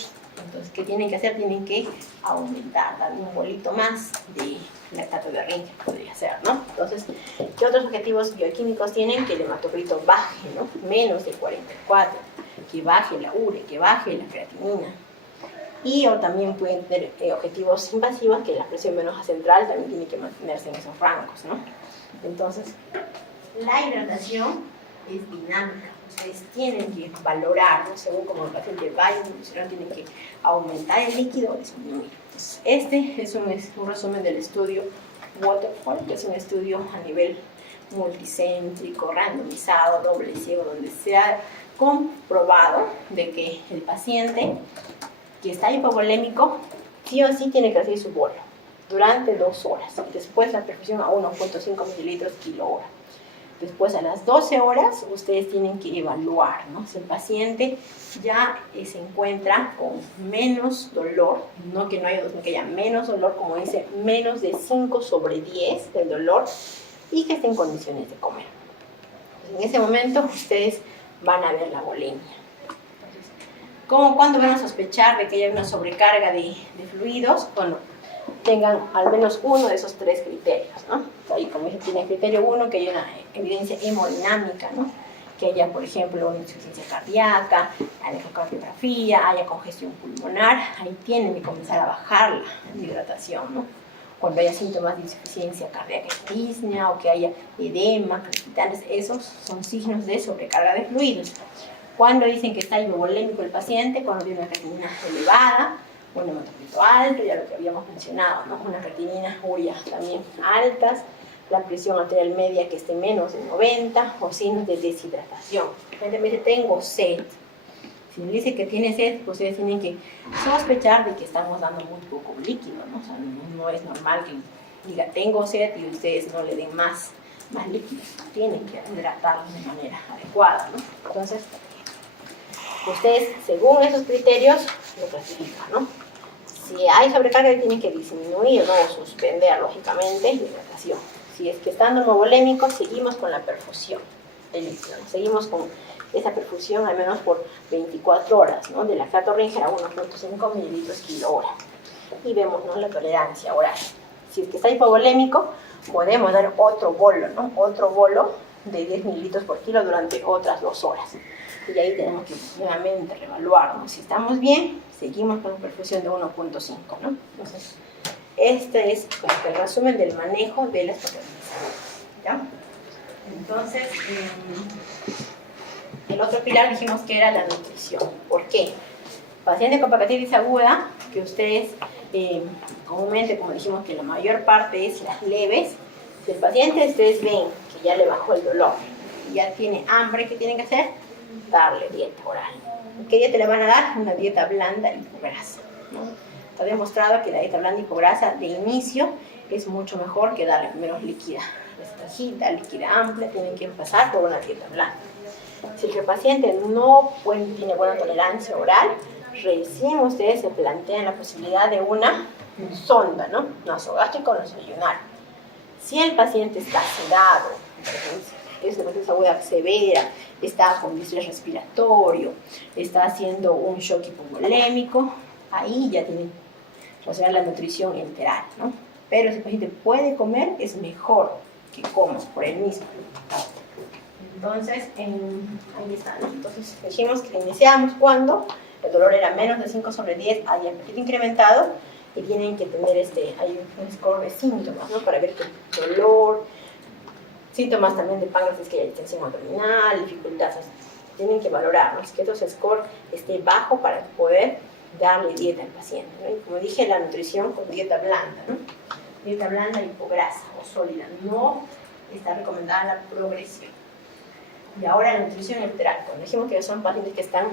entonces, ¿qué tienen que hacer? Tienen que aumentar, darle un bolito más de lactato de Ringer, podría ser, ¿no? Entonces, ¿qué otros objetivos bioquímicos tienen? Que el hematocrito baje, ¿no? Menos de 44, que baje la urea, que baje la creatinina. O también pueden tener objetivos invasivos, que la presión venosa central también tiene que mantenerse en esos rangos, ¿no? Entonces, la hidratación es dinámica. Ustedes tienen que valorar, ¿no? Según como el paciente vaya evolucionando, tienen que aumentar el líquido o disminuir. Entonces, este es un resumen del estudio Waterfall, que es un estudio a nivel multicéntrico, randomizado, doble ciego, donde se ha comprobado de que el paciente que está hipovolémico sí o sí tiene que hacer su bolo durante 2 horas y después la perfusión a 1.5 mililitros kilo hora. Después, a las 12 horas, ustedes tienen que evaluar, ¿no? Si el paciente ya se encuentra con menos dolor, no que no haya, que haya menos dolor, como dice, menos de 5/10 del dolor, y que esté en condiciones de comer. Entonces, en ese momento, ustedes van a ver la volemia. ¿Cuándo van a sospechar de que haya una sobrecarga de fluidos? Bueno, tengan al menos uno de esos 3 criterios, ¿no? Ahí, como dice, tiene el criterio 1, que haya una evidencia hemodinámica, ¿no? Que haya, por ejemplo, una insuficiencia cardíaca, haya ecocardiografía, haya congestión pulmonar. Ahí tienen que comenzar a bajar la hidratación, ¿no? Cuando haya síntomas de insuficiencia cardíaca y disnea, o que haya edema, crepitantes, esos son signos de sobrecarga de fluidos. Cuando dicen que está hipovolémico el paciente, cuando tiene una creatinina elevada, un hematocrit alto, ya lo que habíamos mencionado, ¿no? Una creatinina, urea también altas, la presión arterial media que esté menos de 90 o signos de deshidratación. La gente me dice, tengo sed. Si me dice que tiene sed, pues ustedes tienen que sospechar de que estamos dando muy poco líquido, ¿no? O sea, no es normal que diga, tengo sed y ustedes no le den más líquido. Tienen que hidratarlo de manera adecuada, ¿no? Entonces, ustedes, según esos criterios, lo clasifican, ¿no? Si hay sobrecarga, tienen que disminuir, ¿no? O suspender, lógicamente, la hidratación. Si es que están normovolémicos, seguimos con la perfusión del líquido, ¿no? Seguimos con esa perfusión al menos por 24 horas, ¿no? De lactato ríngera a 1.5 mililitros kilo hora. Y vemos, ¿no? La tolerancia oral. Si es que está hipovolémico, podemos dar otro bolo, ¿no? Otro bolo de 10 mililitros por kilo durante otras 2 horas. Y ahí tenemos que nuevamente reevaluarnos. Si estamos bien, seguimos con una perfusión de 1.5, ¿no? Entonces, este es como que el resumen del manejo de las patologías, ¿ya? Entonces, el otro pilar dijimos que era la nutrición. ¿Por qué? Paciente con pancreatitis aguda, que ustedes comúnmente, como dijimos, que la mayor parte es las leves, si el paciente ustedes ven que ya le bajó el dolor y ya tiene hambre, ¿qué tienen que hacer? Darle dieta oral. ¿Qué dieta le van a dar? Una dieta blanda y grasa, ¿no? Está demostrado que la dieta blanda y grasa de inicio es mucho mejor que darle primero líquida restringida, líquida amplia. Tienen que pasar por una dieta blanda. Si el paciente no tiene buena tolerancia oral, recién ustedes se plantean la posibilidad de una sonda, ¿no? Nasogástrica o nasoyunal. Si el paciente está sedado, es una paciente aguda severa, está con distrés respiratorio, está haciendo un shock hipovolémico, ahí ya tienen que considerar la nutrición enteral, ¿no? Pero si el paciente puede comer, es mejor que coma por él mismo. Entonces, ahí está, ¿no? Entonces, dijimos que iniciamos cuando el dolor era menos de 5/10, hay apetito incrementado y tienen que tener hay un score de síntomas, ¿no? Para ver que el dolor, síntomas también de páncreas, que hay tensión abdominal, dificultad, tienen que valorar, ¿no? Es que ese score esté bajo para poder darle dieta al paciente, ¿no? Y como dije, la nutrición con dieta blanda, ¿no? Dieta blanda, hipograsa o sólida, no está recomendada la progresión. Y ahora la nutrición enteral, cuando dijimos que son pacientes que están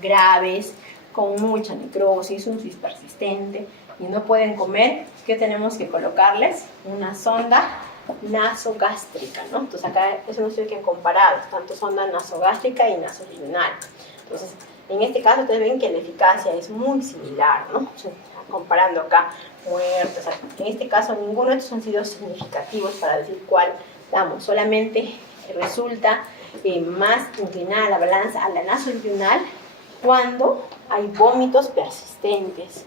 graves, con mucha necrosis, un cis persistente y no pueden comer, ¿qué tenemos que colocarles? Una sonda nasogástrica, ¿no? Entonces acá es un estudio que han comparado, tanto sonda nasogástrica y nasolingual. Entonces, en este caso ustedes ven que la eficacia es muy similar, ¿no? O sea, comparando acá muertos, o sea, en este caso ninguno de estos han sido significativos para decir cuál damos, solamente resulta más inclinada la balanza a la nasolingual cuando hay vómitos persistentes,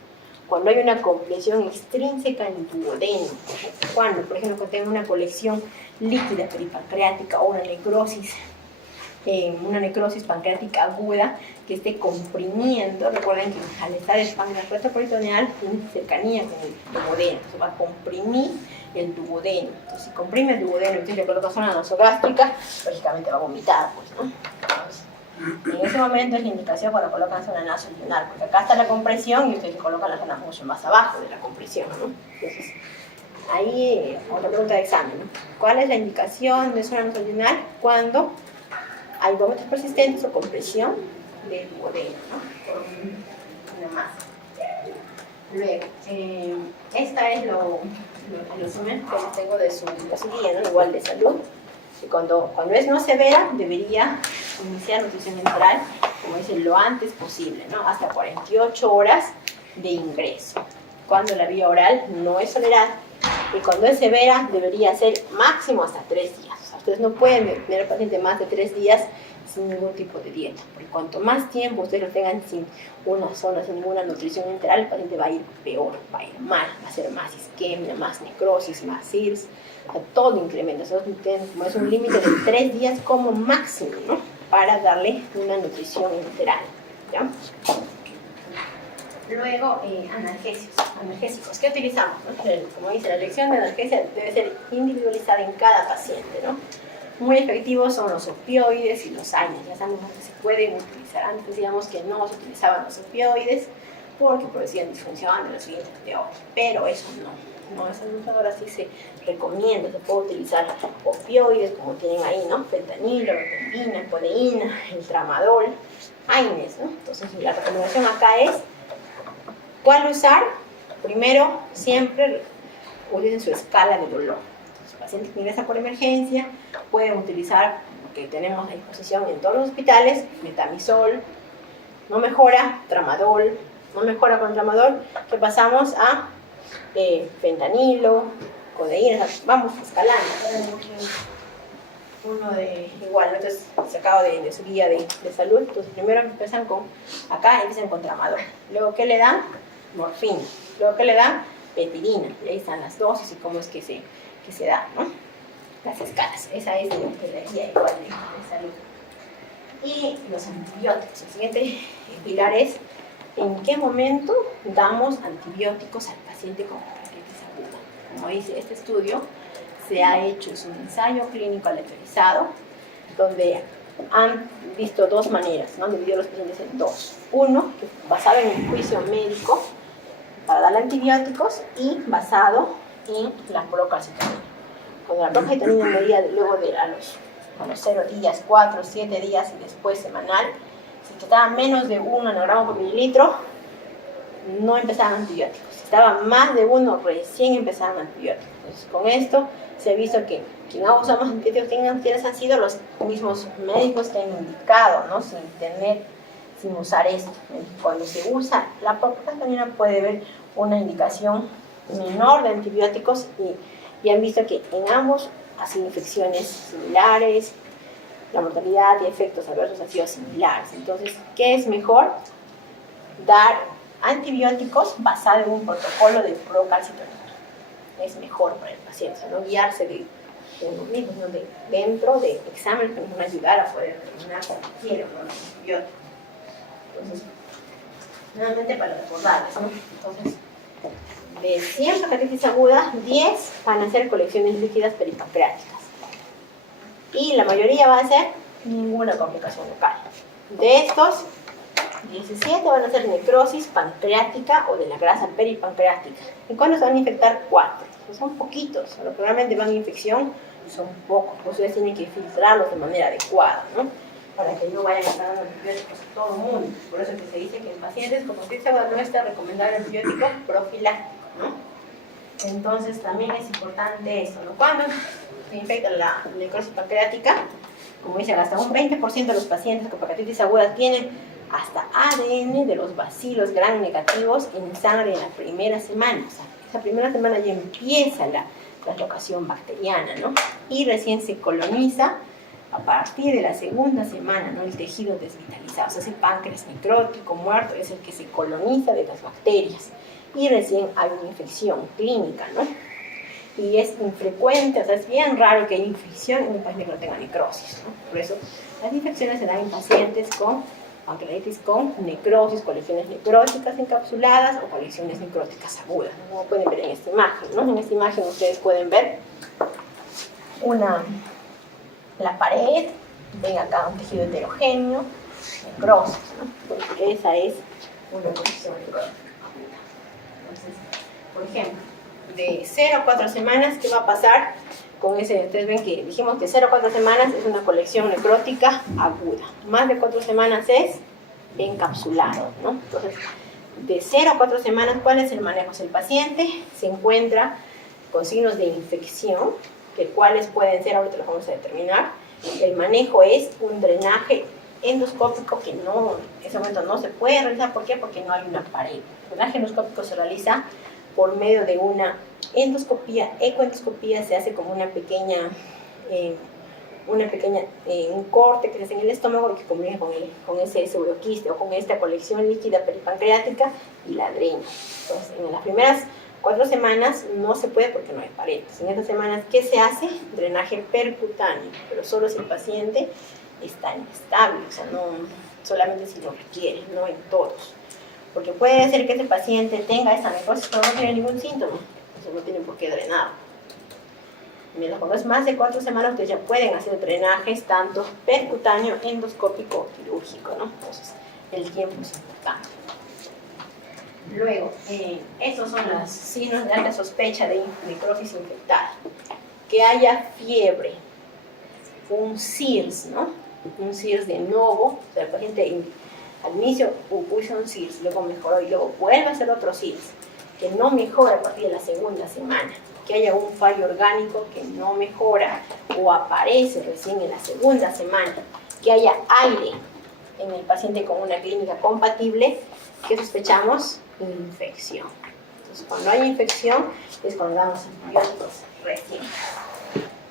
cuando hay una compresión extrínseca en el duodeno, cuando, por ejemplo, tengo una colección líquida peripancreática o una necrosis pancreática aguda que esté comprimiendo. Recuerden que al estar el páncreas retroperitoneal tiene cercanía con el duodeno, se va a comprimir el duodeno. Entonces, si comprime el duodeno y usted le coloca zona nasogástrica, lógicamente va a vomitar, pues, ¿no? Entonces, en ese momento es la indicación cuando colocan zona nasolingual, porque acá está la compresión y ustedes colocan la zona mucho más abajo de la compresión, ¿no? Entonces, ahí otra pregunta de examen, ¿no? ¿Cuál es la indicación de zona nasolingual cuando hay vómitos persistentes o compresión del duodeno, ¿no? Por una masa. Luego, esta es el resumen que les tengo de su guía, ¿no? Igual de salud. Y cuando es no severa, debería iniciar nutrición enteral, como dice, lo antes posible, ¿no? Hasta 48 horas de ingreso. Cuando la vía oral no es tolerada y cuando es severa, debería ser máximo hasta 3 días. O sea, ustedes no pueden tener al paciente más de 3 días sin ningún tipo de dieta, porque cuanto más tiempo ustedes lo tengan sin una zona, sin ninguna nutrición enteral, el paciente va a ir peor, va a ir mal, va a ser más isquemia, más necrosis, más CIRS, todo incrementa. Como es un límite de 3 días como máximo, ¿no? Para darle una nutrición enteral, ¿ya? Luego, analgésicos. ¿Qué utilizamos, no? Como dice, la elección de analgesia debe ser individualizada en cada paciente, ¿no? Muy efectivos son los opioides y los AINES. Ya sabemos que se pueden utilizar. Antes decíamos que no se utilizaban los opioides porque producían disfunción de los líneas de oro. Pero eso no es abusador. Ahora sí se recomienda, se puede utilizar opioides como tienen ahí, ¿no? Fentanilo, gabapentina, codeína, el tramadol, AINES, ¿no? Entonces la recomendación acá es ¿cuál usar? Primero, siempre utilicen su escala de dolor. Los pacientes que ingresan por emergencia pueden utilizar lo que tenemos a disposición en todos los hospitales, metamisol, no mejora, tramadol, no mejora con tramadol, que pasamos a fentanilo, codeína, vamos escalando. Uno de igual, ¿no? Entonces sacado de su guía de salud. Entonces primero empiezan con, acá empiezan con tramadol. Luego, ¿qué le dan? Morfina. Luego, ¿qué le dan? Petirina. Y ahí están las dosis y cómo es que se da, ¿no? Las escalas. Esa es de la guía igual de salud. Y los antibióticos. El siguiente pilar es ¿en qué momento damos antibióticos al paciente con hepatitis aguda? Como dice este estudio, se ha hecho un ensayo clínico aleatorizado donde han visto dos maneras, ¿no? Han dividido los pacientes en dos. Uno, basado en un juicio médico para dar antibióticos y basado en la procalcitonina. Cuando la procalcitonina medía luego de a los 0 días, 4, 7 días y después semanal, si estaba menos de 1 nanogramo por mililitro, no empezaban antibióticos. Si estaba más de 1, recién empezaban antibióticos. Entonces, con esto se ha visto que quien ha usado más antibióticos han sido los mismos médicos que han indicado, ¿no? Sin usar esto. Cuando se usa la procalcitonina puede haber una indicación menor de antibióticos y han visto que en ambos hacen infecciones similares, la mortalidad y efectos adversos han sido similares. Entonces, ¿qué es mejor? Dar antibióticos basado en un protocolo de procalcitonina. Es mejor para el paciente, no guiarse de uno mismo, sino de dentro de exámenes que nos van a ayudar a poder determinar si quiere o no los antibióticos. Entonces, nuevamente para recordarles, ¿no? Entonces, de 100 hepatitis agudas, 10 van a ser colecciones líquidas peripancreáticas. Y la mayoría va a ser ninguna complicación local. De estos, 17 van a ser necrosis pancreática o de la grasa peripancreática. ¿Y cuándo se van a infectar? 4. Pues son poquitos. Los que realmente van a infección son pocos. Pues ustedes tienen que filtrarlos de manera adecuada, ¿no? Para que no vayan a estar dando antibióticos a todo el mundo. Por eso que se dice que en pacientes con hepatitis aguda no está recomendado el antibiótico profiláctico, ¿no? Entonces también es importante esto, ¿no? Cuando se infecta la necrosis pancreática, como dicen, hasta un 20% de los pacientes con hepatitis aguda tienen hasta ADN de los bacilos gram negativos en sangre en la primera semana. O sea, esa primera semana ya empieza la translocación bacteriana, ¿no? Y recién se coloniza a partir de la segunda semana, ¿no? El tejido desvitalizado, o sea, ese páncreas necrótico muerto es el que se coloniza de las bacterias. Y recién hay una infección clínica, ¿no? Y es infrecuente, o sea, es bien raro que haya infección en un paciente que no tenga necrosis, ¿no? Por eso las infecciones se dan en pacientes con pancreatitis con necrosis, colecciones necróticas encapsuladas o colecciones necróticas agudas, ¿no? Como pueden ver en esta imagen, ¿no? En esta imagen ustedes pueden ver la pared, ven acá un tejido heterogéneo, necrosis, ¿no? Porque esa es una colección necrótica. Entonces, por ejemplo, de 0 a 4 semanas, ¿qué va a pasar con ese? Ustedes ven que dijimos que 0 a 4 semanas es una colección necrótica aguda. Más de 4 semanas es encapsulado, ¿no? Entonces, de 0 a 4 semanas, ¿cuál es el manejo? Si el paciente se encuentra con signos de infección, que cuáles pueden ser, ahorita los vamos a determinar. El manejo es un drenaje endoscópico que no, en ese momento no se puede realizar. ¿Por qué? Porque no hay una pared. El drenaje endoscópico se realiza por medio de una endoscopía, ecoendoscopía, se hace como una pequeña un corte que se hace en el estómago que combina con ese pseudoquiste o con esta colección líquida peripancreática y la drena. Entonces, en las primeras 4 semanas no se puede porque no hay paredes. En estas semanas, ¿qué se hace? Drenaje percutáneo, pero solo si el paciente está inestable, o sea, no solamente si lo requiere, no en todos. Porque puede ser que ese paciente tenga esa necrosis pero no tiene ningún síntoma, entonces no tienen por qué drenar. Mientras cuando es más de 4 semanas, ustedes ya pueden hacer drenajes tanto percutáneo, endoscópico o quirúrgico, ¿no? Entonces, el tiempo es importante. Luego, esos son los signos de alta sospecha de necrosis infectada. Que haya fiebre, un SIRS, ¿no? Un SIRS de nuevo, o sea, el paciente al inicio puso un SIRS, luego mejoró y luego vuelve a hacer otro SIRS, que no mejora a partir de la segunda semana, que haya un fallo orgánico que no mejora o aparece recién en la segunda semana, que haya aire en el paciente con una clínica compatible, que sospechamos infección. Entonces, cuando hay infección es cuando damos antibióticos recién.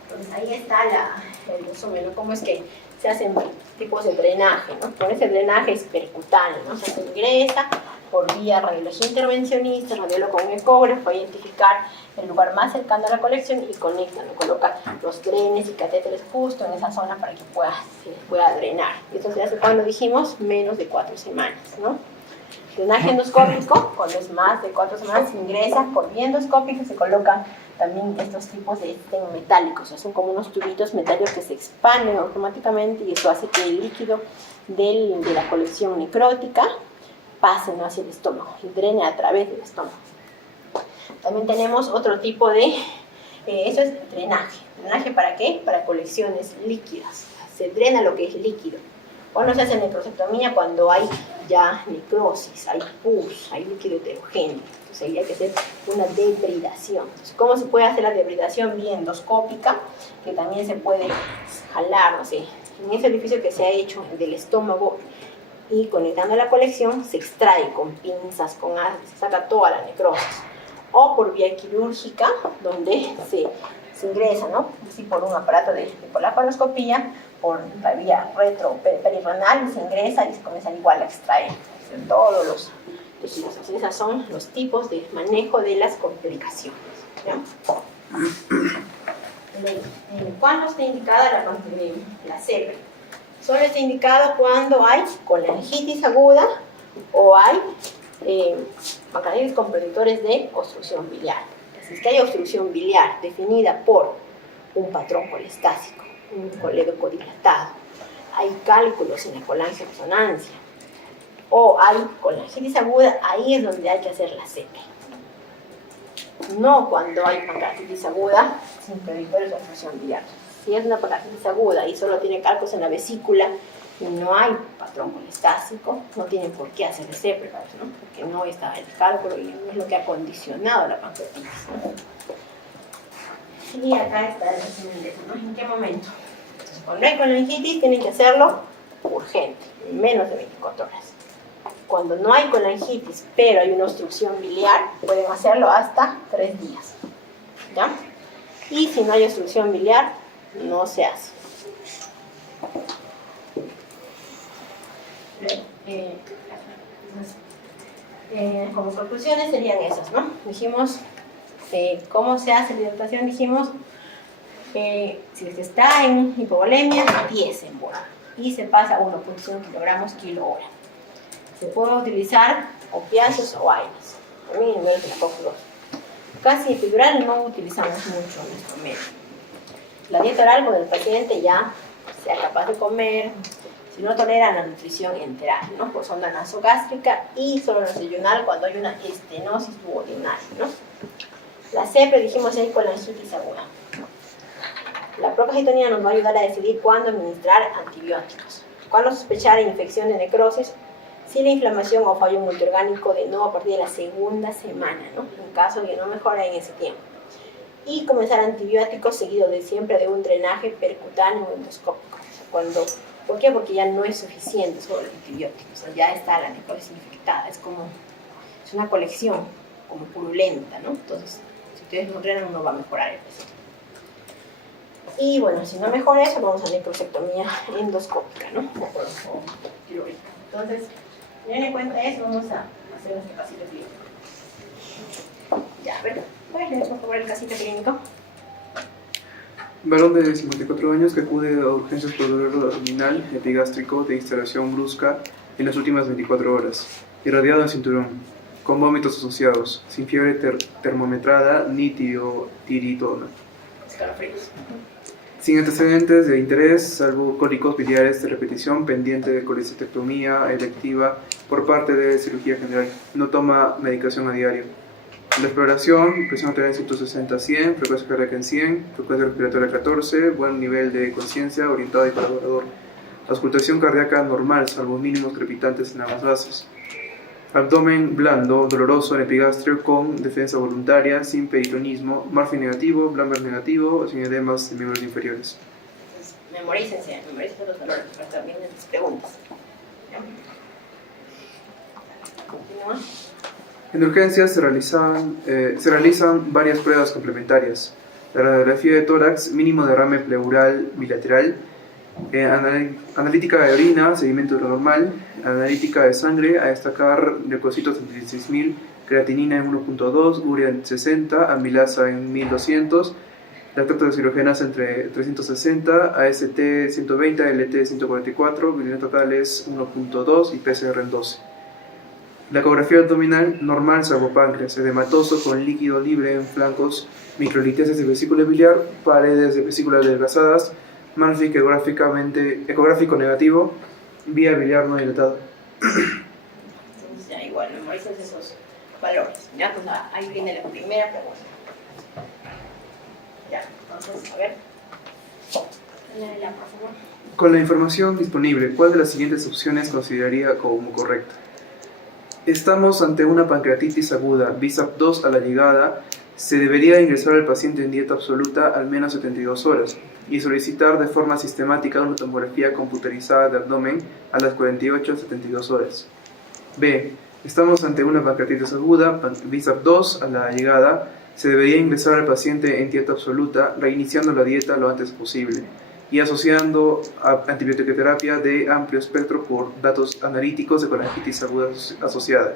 Entonces, ahí está el resumen, ¿no? Cómo es que se hacen tipos de drenaje, ¿no? Por ese drenaje es percutáneo, ¿no? Se ingresa por vía radiología intervencionista, radiólogo con ecógrafo, a identificar el lugar más cercano a la colección y conecta, ¿no? Coloca los drenes y catéteres justo en esa zona para que se pueda drenar. Y esto se hace cuando dijimos menos de 4 semanas, ¿no? Drenaje endoscópico, cuando es más de 4 semanas, se ingresa por vía endoscópica, se colocan también estos tipos de estén metálicos, o sea, son como unos tubitos metálicos que se expanden automáticamente y eso hace que el líquido de la colección necrótica pase, ¿no?, hacia el estómago y drene a través del estómago. También tenemos otro tipo de, eso es drenaje. ¿Drenaje para qué? Para colecciones líquidas. Se drena lo que es líquido. Cuando se hace necrosectomía, cuando hay ya necrosis, hay pus, hay líquido heterogéneo. Entonces ahí hay que hacer una debridación. Entonces, ¿cómo se puede hacer la debridación? Vía endoscópica, que también se puede jalar, no sé, en ese orificio que se ha hecho del estómago y conectando la colección, se extrae con pinzas, con ácido, se saca toda la necrosis. O por vía quirúrgica, donde se ingresa, ¿no? Así por un aparato por la laparoscopía, por la vía retroperirrenal, se ingresa y se comienza igual a extraer todos los tejidos. Así, esos son los tipos de manejo de las complicaciones, ¿ya? ¿Cuándo está indicada la CEPRE? Solo está indicado cuando hay colangitis aguda o hay pancreatitis con predictores de obstrucción biliar. Así es que hay obstrucción biliar definida por un patrón colestásico, un colédoco dilatado, hay cálculos en la colangioresonancia o hay colangitis aguda, ahí es donde hay que hacer la CEPRE. No cuando hay pancreatitis aguda sin predictores de obstrucción biliar. Si es una pancreatitis aguda y solo tiene cálculos en la vesícula y no hay patrón colestásico, no tienen por qué hacer CEPRE, ¿no? Porque no está el cálculo y no es lo que ha condicionado la pancreatitis, ¿no? Y acá está el resumen de eso, ¿no? ¿En qué momento? Entonces, cuando hay colangitis, tienen que hacerlo urgente, en menos de 24 horas. Cuando no hay colangitis, pero hay una obstrucción biliar, pueden hacerlo hasta 3 días, ¿ya? Y si no hay obstrucción biliar, no se hace. Como conclusiones serían esas, ¿no? Dijimos, ¿cómo se hace la hidratación? Dijimos, si se está en hipovolemia, 10 en bola y se pasa a 1.5 kilogramos kilo hora. Se puede utilizar opiáceos o AINES, también en nivel de la COX-2. Casi epidural no utilizamos mucho en nuestro medio. La dieta oral, cuando el paciente ya sea capaz de comer, si no tolera la nutrición enteral, ¿no? Por sonda nasogástrica y solo desayunar cuando hay una estenosis duodenal, ¿no? La CEPRE, dijimos, hay colangitis aguda. La procalcitonina nos va a ayudar a decidir cuándo administrar antibióticos, cuándo sospechar infección de necrosis, si la inflamación o fallo multiorgánico de nuevo a partir de la segunda semana, ¿no? En caso de que no mejora en ese tiempo. Y comenzar antibióticos seguido de siempre de un drenaje percutáneo o endoscópico. ¿Por qué? Porque ya no es suficiente solo el antibiótico, o sea, ya está la necrosis infectada, es una colección como purulenta, ¿no? Entonces, si ustedes no drenan, no va a mejorar el paciente. Y bueno, si no mejora eso, vamos a necrosectomía endoscópica, ¿no? O quirúrgica. Entonces, teniendo en cuenta eso, vamos a hacer nuestro casito clínico. Ya, a ver, ¿puedes leer por favor el casito clínico? Varón de 54 años que acude a urgencias por dolor abdominal epigástrico de instalación brusca en las últimas 24 horas, irradiado en cinturón, con vómitos asociados, sin fiebre termometrada ni tiritona. Escalofríos. Sin antecedentes de interés, salvo cólicos biliares de repetición, pendiente de colecistectomía electiva por parte de cirugía general. No toma medicación a diario. La exploración, presión arterial en 160-100, frecuencia cardíaca en 100, frecuencia respiratoria 14, buen nivel de conciencia, orientado y colaborador. Auscultación cardíaca normal, salvo mínimos crepitantes en ambas bases. Abdomen blando, doloroso en epigastrio con defensa voluntaria, sin peritonismo, marfil negativo, Blamber negativo, sin edemas de miembros inferiores. Entonces, memoricen los valores para también las preguntas. Continúa. En urgencias se realizan varias pruebas complementarias. La radiografía de tórax, mínimo derrame pleural bilateral, analítica de orina, seguimiento de lo normal, analítica de sangre, a destacar leucocitos en 16.000, creatinina en 1.2, urea en 60, amilasa en 1200, lactato hidrogenas entre 360, AST 120, LT 144, bilirubina totales 1.2 y PCR en 12. La ecografía abdominal normal salvo páncreas, edematoso con líquido libre en flancos, microlitesis de vesícula biliar, paredes de vesícula adelgazadas, Malfic ecográfico negativo, vía biliar no dilatada. Entonces ya igual, memoricen esos valores. Ya, pues ahí viene la primera pregunta. Ya, entonces, a ver. Léela, por favor. Con la información disponible, ¿cuál de las siguientes opciones consideraría como correcta? Estamos ante una pancreatitis aguda, BISAP 2 a la llegada. Se debería ingresar al paciente en dieta absoluta al menos 72 horas y solicitar de forma sistemática una tomografía computerizada de abdomen a las 48 a 72 horas. B. Estamos ante una pancreatitis aguda, BISAP 2 a la llegada. Se debería ingresar al paciente en dieta absoluta, reiniciando la dieta lo antes posible y asociando a antibiótico-terapia de amplio espectro por datos analíticos de colangitis aguda asociada.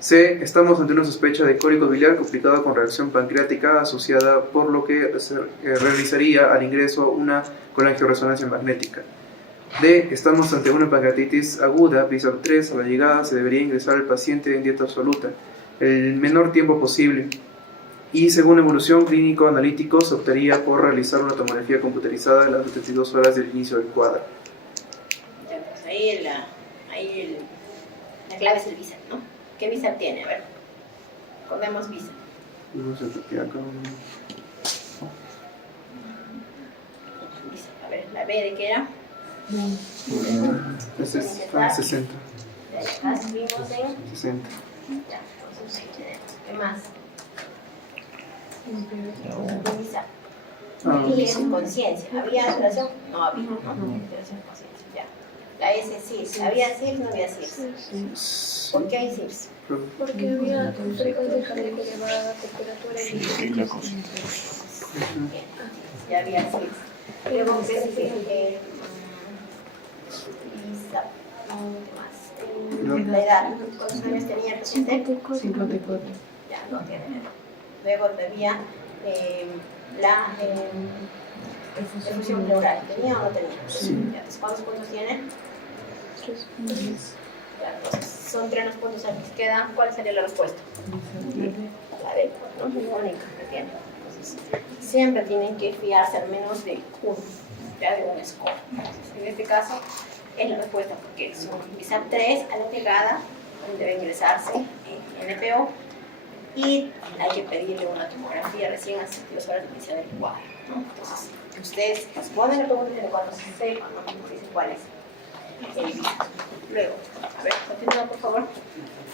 C. Estamos ante una sospecha de cólico biliar complicado con reacción pancreática asociada, por lo que se realizaría al ingreso una colangioresonancia magnética. D. Estamos ante una pancreatitis aguda, BISAP 3 a la llegada. Se debería ingresar al paciente en dieta absoluta el menor tiempo posible y según evolución clínico-analítico se optaría por realizar una tomografía computerizada a las 72 horas del inicio del cuadro. Ya, pues ahí la clave es el BISAP, ¿no? ¿Qué BISAP tiene? A ver, recordemos BISAP. A ver, la B de qué era. Este es 60. Acá escribimos en 60. ya, entonces ahí tenemos. ¿Qué más? BISAP. Y es conciencia. ¿Había alteración? No había, ¿no? Alteración de conciencia, ya. La S, CIRS. ¿Había CIRS? No había CIRS. ¿Por qué hay CIRS? Porque había frecuencia cardíaca elevada, temperatura y ya había CIRS. Luego, ¿qué es BISAP? La edad. ¿Cuántos años tenía el paciente? 54. Ya, no tiene. Luego había la efusión pleural. ¿Tenía o no tenía? Sí. Ya, entonces, ¿cuántos puntos tiene? 3. Ya, entonces, son 3 los puntos al que quedan. ¿Cuál sería la respuesta? La D, ¿no? La única que tiene. Entonces, siempre tienen que fiarse al menos de uno, ya de un score. Entonces, en este caso, es la respuesta porque son BISAP 3 a la llegada, donde debe ingresarse en NPO. Y hay que pedirle una tomografía recién a 72 horas de inicio del cuadro, ¿no? Entonces, ustedes responden la pregunta de cuando sepan, ¿no? Dicen cuál es el BISAP. Luego, a ver, continúa por favor.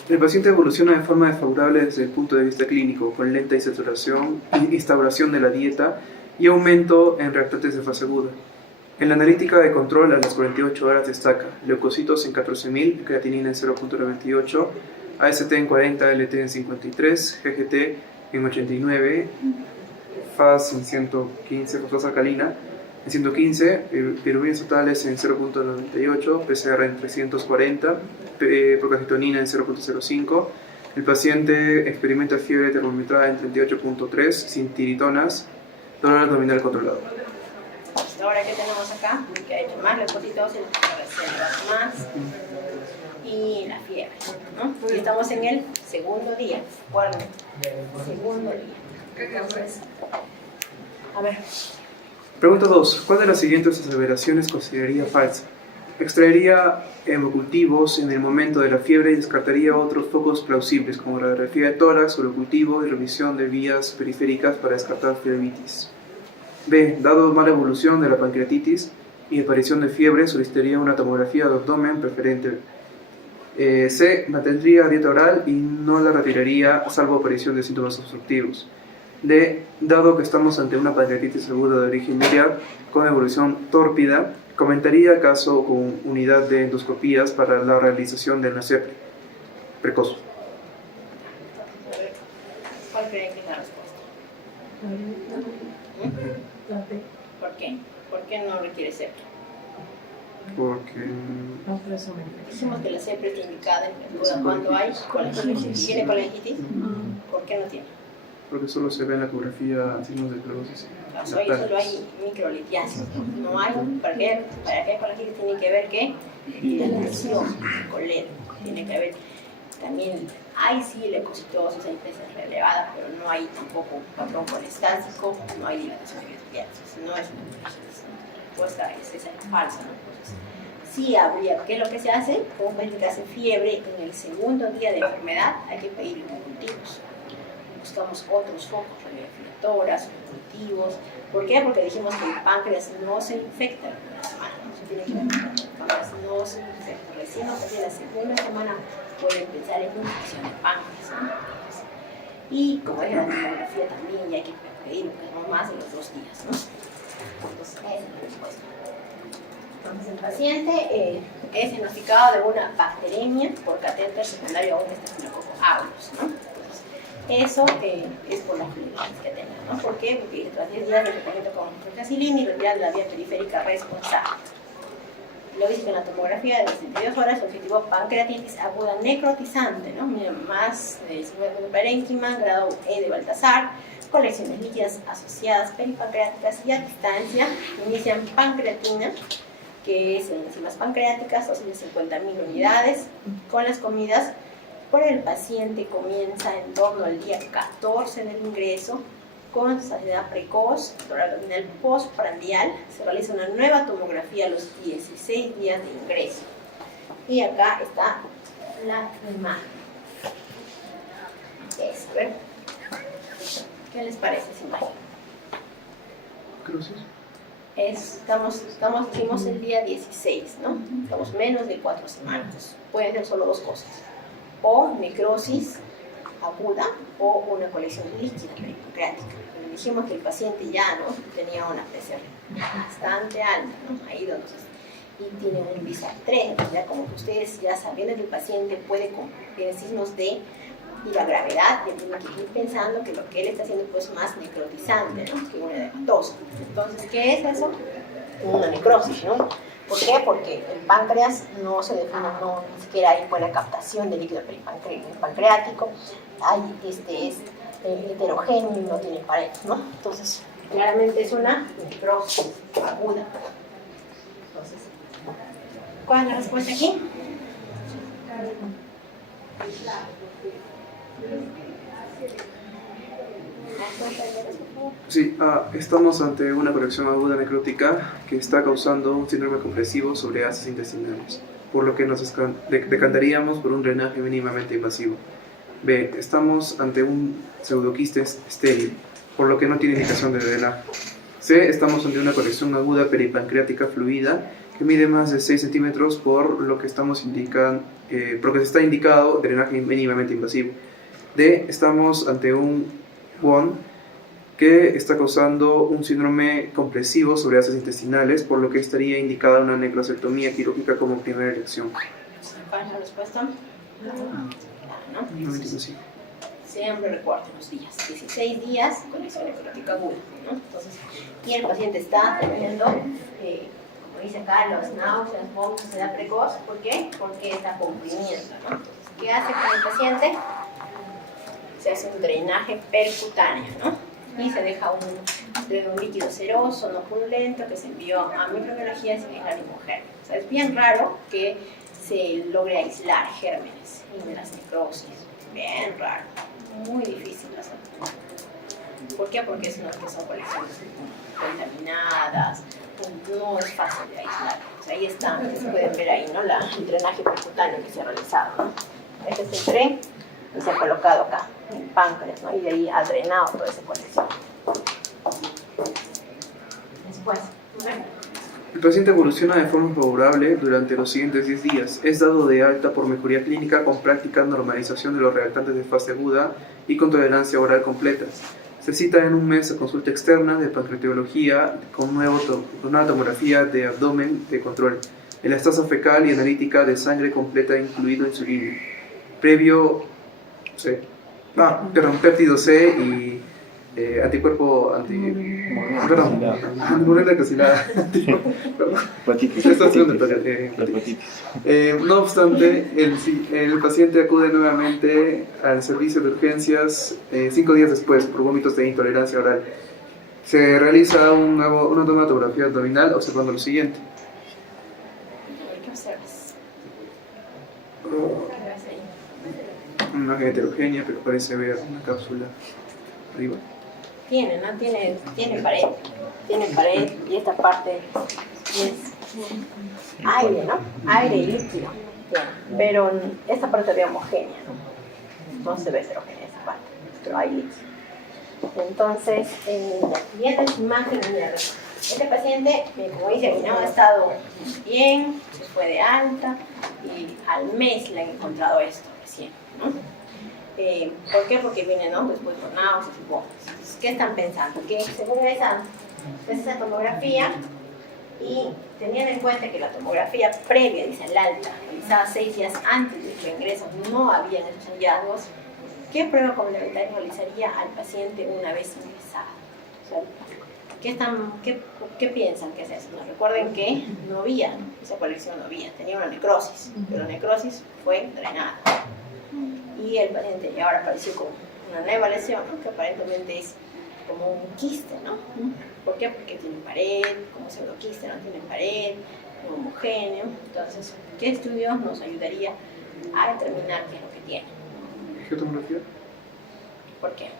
El paciente evoluciona de forma desfavorable desde el punto de vista clínico, con lenta insaturación, instauración de la dieta y aumento en reactantes de fase aguda. En la analítica de control a las 48 horas destaca leucocitos en 14.000, creatinina en 0.98, AST en 40, LT en 53, GGT en 89, FAS en 115, fosfasa alcalina en 115, biluminas totales en 0.98, PCR en 340, procalcitonina en 0.05. El paciente experimenta fiebre termometrada en 38.3, sin tiritonas, dolor abdominal controlado. Ahora, ¿qué tenemos acá? Que ha hecho más leucocitos, más y la fiebre, ¿no? Y estamos en el segundo día, segundo día. Entonces, a ver. Pregunta 2. ¿Cuál de las siguientes aseveraciones consideraría falsa? Extraería hemocultivos en el momento de la fiebre y descartaría otros focos plausibles, como radiografía de tórax, urocultivo y revisión de vías periféricas para descartar flebitis. B. Dado mala evolución de la pancreatitis y aparición de fiebre, solicitaría una tomografía de abdomen preferente. C. Mantendría dieta oral y no la retiraría salvo aparición de síntomas obstructivos. D. Dado que estamos ante una pancreatitis aguda de origen biliar con evolución tórpida, comentaría caso con unidad de endoscopías para la realización de la CEPRE precoz. ¿Cuál creen que es la respuesta? ¿Por qué? ¿Por qué no requiere CEPRE? Porque Dijimos que la CEPRE está indicada en cuando hay colangitis. ¿Tiene colangitis? ¿Por qué no tiene? porque solo se ve en la ecografía signos de clorosis. Hoy solo hay microlitiasis. No hay. ¿Para qué colangitis tiene que ver qué? Dilatación, colero. Tiene que ver también. Hay sí leucocitosis, hay presas relevadas, pero no hay tampoco un patrón colestático, no hay dilatación de litiasis. No es una colangitis. La respuesta es esa, es falsa, ¿no? Entonces, sí habría, ¿qué es lo que se hace? Como un paciente que hace fiebre en el segundo día de enfermedad, hay que pedir hemocultivos. Buscamos otros focos, radioflectoras, cultivos. ¿Por qué? Porque dijimos que el páncreas no se infecta en una semana, ¿no? Se tiene que ver con el páncreas no se infecta. Recién a partir de la segunda semana puede empezar en una infección de páncreas, ¿no? Y como es la tomografía también, ya hay que pedir no más de los 2 días, ¿no? Entonces, esa es la respuesta. Entonces, el paciente es diagnosticado de una bacteremia por catéter secundario a un estafilococo aureus, ¿no? Eso es por las flebitis que tenemos, ¿no? ¿Por qué? Porque tras 10 días de tratamiento con nitroglicina y retirar la vía periférica responsable. Lo dice que en la tomografía de 62 horas, objetivo pancreatitis aguda necrotizante, ¿no? Más de 50 de parénquima, grado E de Baltasar, colecciones líquidas asociadas peripancreáticas y a distancia inician pancreatina, que es en enzimas pancreáticas, 250.000 unidades, con las comidas. Por el paciente comienza en torno al día 14 del ingreso con saciedad precoz, dolor abdominal postprandial. Se realiza una nueva tomografía a los 16 días de ingreso. Y acá está la imagen. A ver. ¿Qué les parece esa imagen? ¿Cruces? Hicimos el día 16, ¿no? Estamos menos de 4 semanas. Pueden ser solo 2 cosas. O necrosis aguda o una colección líquida peripancreática. Pero dijimos que el paciente ya no tenía una presión bastante alta, ¿no? Ahí donde y tiene un BISAP 3, ya como que ustedes ya sabiendo que el paciente puede tener signos de y la gravedad, ya tiene que ir pensando que lo que él está haciendo pues más necrotizante, ¿no? Que una hematosa. Entonces, ¿qué es eso? Una necrosis, ¿no? ¿Por qué? Porque el páncreas no se define, ni siquiera hay buena captación de líquido pancreático, es heterogéneo y no tiene paredes, ¿no? Entonces, claramente es una necrosis aguda. Entonces, ¿cuál es la respuesta aquí? Sí, estamos ante una colección aguda necrótica que está causando un síndrome compresivo sobre haces intestinales, por lo que nos decantaríamos por un drenaje mínimamente invasivo. B. Estamos ante un pseudoquiste estéril, por lo que no tiene indicación de drenaje. C. Estamos ante una colección aguda peripancreática fluida que mide más de 6 centímetros, por lo que porque está indicado drenaje mínimamente invasivo. D. Estamos ante un WON que está causando un síndrome compresivo sobre haces intestinales, por lo que estaría indicada una necrosectomía quirúrgica como primera elección. ¿Cuál es la respuesta? ¿No? Siempre recuerden los días. 16 días, colección necrótica aguda, ¿no? Entonces, y el paciente está teniendo, como dice acá, los náuseas, vómitos, ansiedad precoz. ¿Por qué? Porque está comprimiendo, ¿no? Entonces, ¿qué hace con el paciente? Se hace un drenaje percutáneo, ¿no? Y se deja un líquido seroso, no purulento, que se envió a microbiología sin aislar ningún germen. O sea, es bien raro que se logre aislar gérmenes de las necrosis. Bien raro. Muy difícil hacerlo. ¿Por qué? Porque es que son colecciones contaminadas, no es fácil de aislar. O sea, ahí está, se pueden ver ahí, ¿no? El drenaje percutáneo que se ha realizado, ¿no? Este es el tren y se ha colocado acá, en el páncreas, ¿no? Y de ahí ha drenado toda esa colección. Después, bueno. El paciente evoluciona de forma favorable durante los siguientes 10 días. Es dado de alta por mejoría clínica con práctica normalización de los reactantes de fase aguda y con tolerancia oral completa. Se cita en un mes a consulta externa de pancreatología con una tomografía de abdomen de control, elastasa fecal y analítica de sangre completa incluido insulina. Previo péptido C y anticuerpo antimorena casilada. No obstante, el paciente acude nuevamente al servicio de urgencias 5 días después por vómitos de intolerancia oral. Se realiza una tomografía abdominal observando lo siguiente. ¿Qué observas? Una imagen heterogénea, pero parece haber una cápsula arriba. Tiene, ¿no? Tiene pared. Tiene pared y esta parte es aire, ¿no? Aire y líquido. Tiene. Pero esta parte se ve homogénea, ¿no? No se ve heterogénea esa parte, pero hay líquido. Entonces, y esta es imagen, mira, este paciente, como dice, no ha estado bien, se fue de alta y al mes le han encontrado esto recién, ¿no? ¿Por qué? Porque viene, ¿no? Después con náuseas y vómitos. Entonces, ¿qué están pensando? Que según esa tomografía, y teniendo en cuenta que la tomografía previa, dice el alta, realizada 6 días antes de su ingreso, no habían estos hallazgos, ¿qué prueba complementaria realizaría al paciente una vez ingresado? O sea, ¿qué piensan que es eso? ¿No? Recuerden que no había, ¿no? Esa colección no había, tenía una necrosis, pero la necrosis fue drenada. Y el paciente ahora apareció con una nueva lesión, ¿no? Que aparentemente es como un quiste, ¿no? ¿Por qué? Porque tiene pared, como pseudoquiste, no tiene pared, no homogéneo. Entonces, ¿qué estudio nos ayudaría a determinar qué es lo que tiene? ¿Geotomografía? ¿Por qué?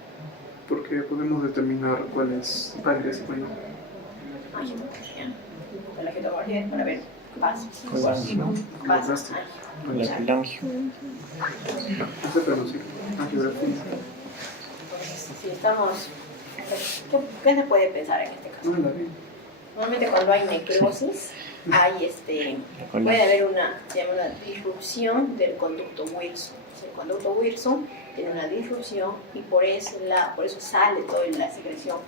Porque podemos determinar cuál es páncreas y cuál no. Geotomografía. La geotomografía es para ver vasos. Vasos. La pilangio. Ese traducir. Angiografía. Si estamos... ¿Qué se puede pensar en este caso? No la vi. Normalmente cuando hay necrosis, puede haber una disrupción del conducto Wilson. El conducto Wilson tiene una disrupción y por eso sale toda la secreción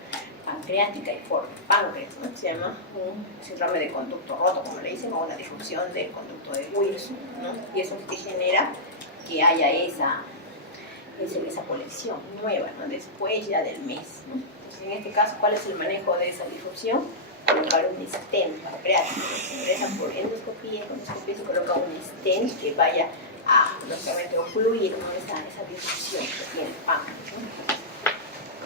pancreática y forma páncreas, ¿no? Se llama un síndrome de conducto roto, como le dicen, o una disrupción del conducto de Wilson, ¿no? Y eso es lo que genera que haya esa colección nueva, ¿no? Después ya del mes, ¿no? Entonces, en este caso, ¿cuál es el manejo de esa disrupción? Colocar un stent pancreático. Se ingresa por endoscopía, con endoscopía se coloca un stent que vaya a, lógicamente, ocluir, ¿no? esa disrupción que tiene el páncreas, ¿no?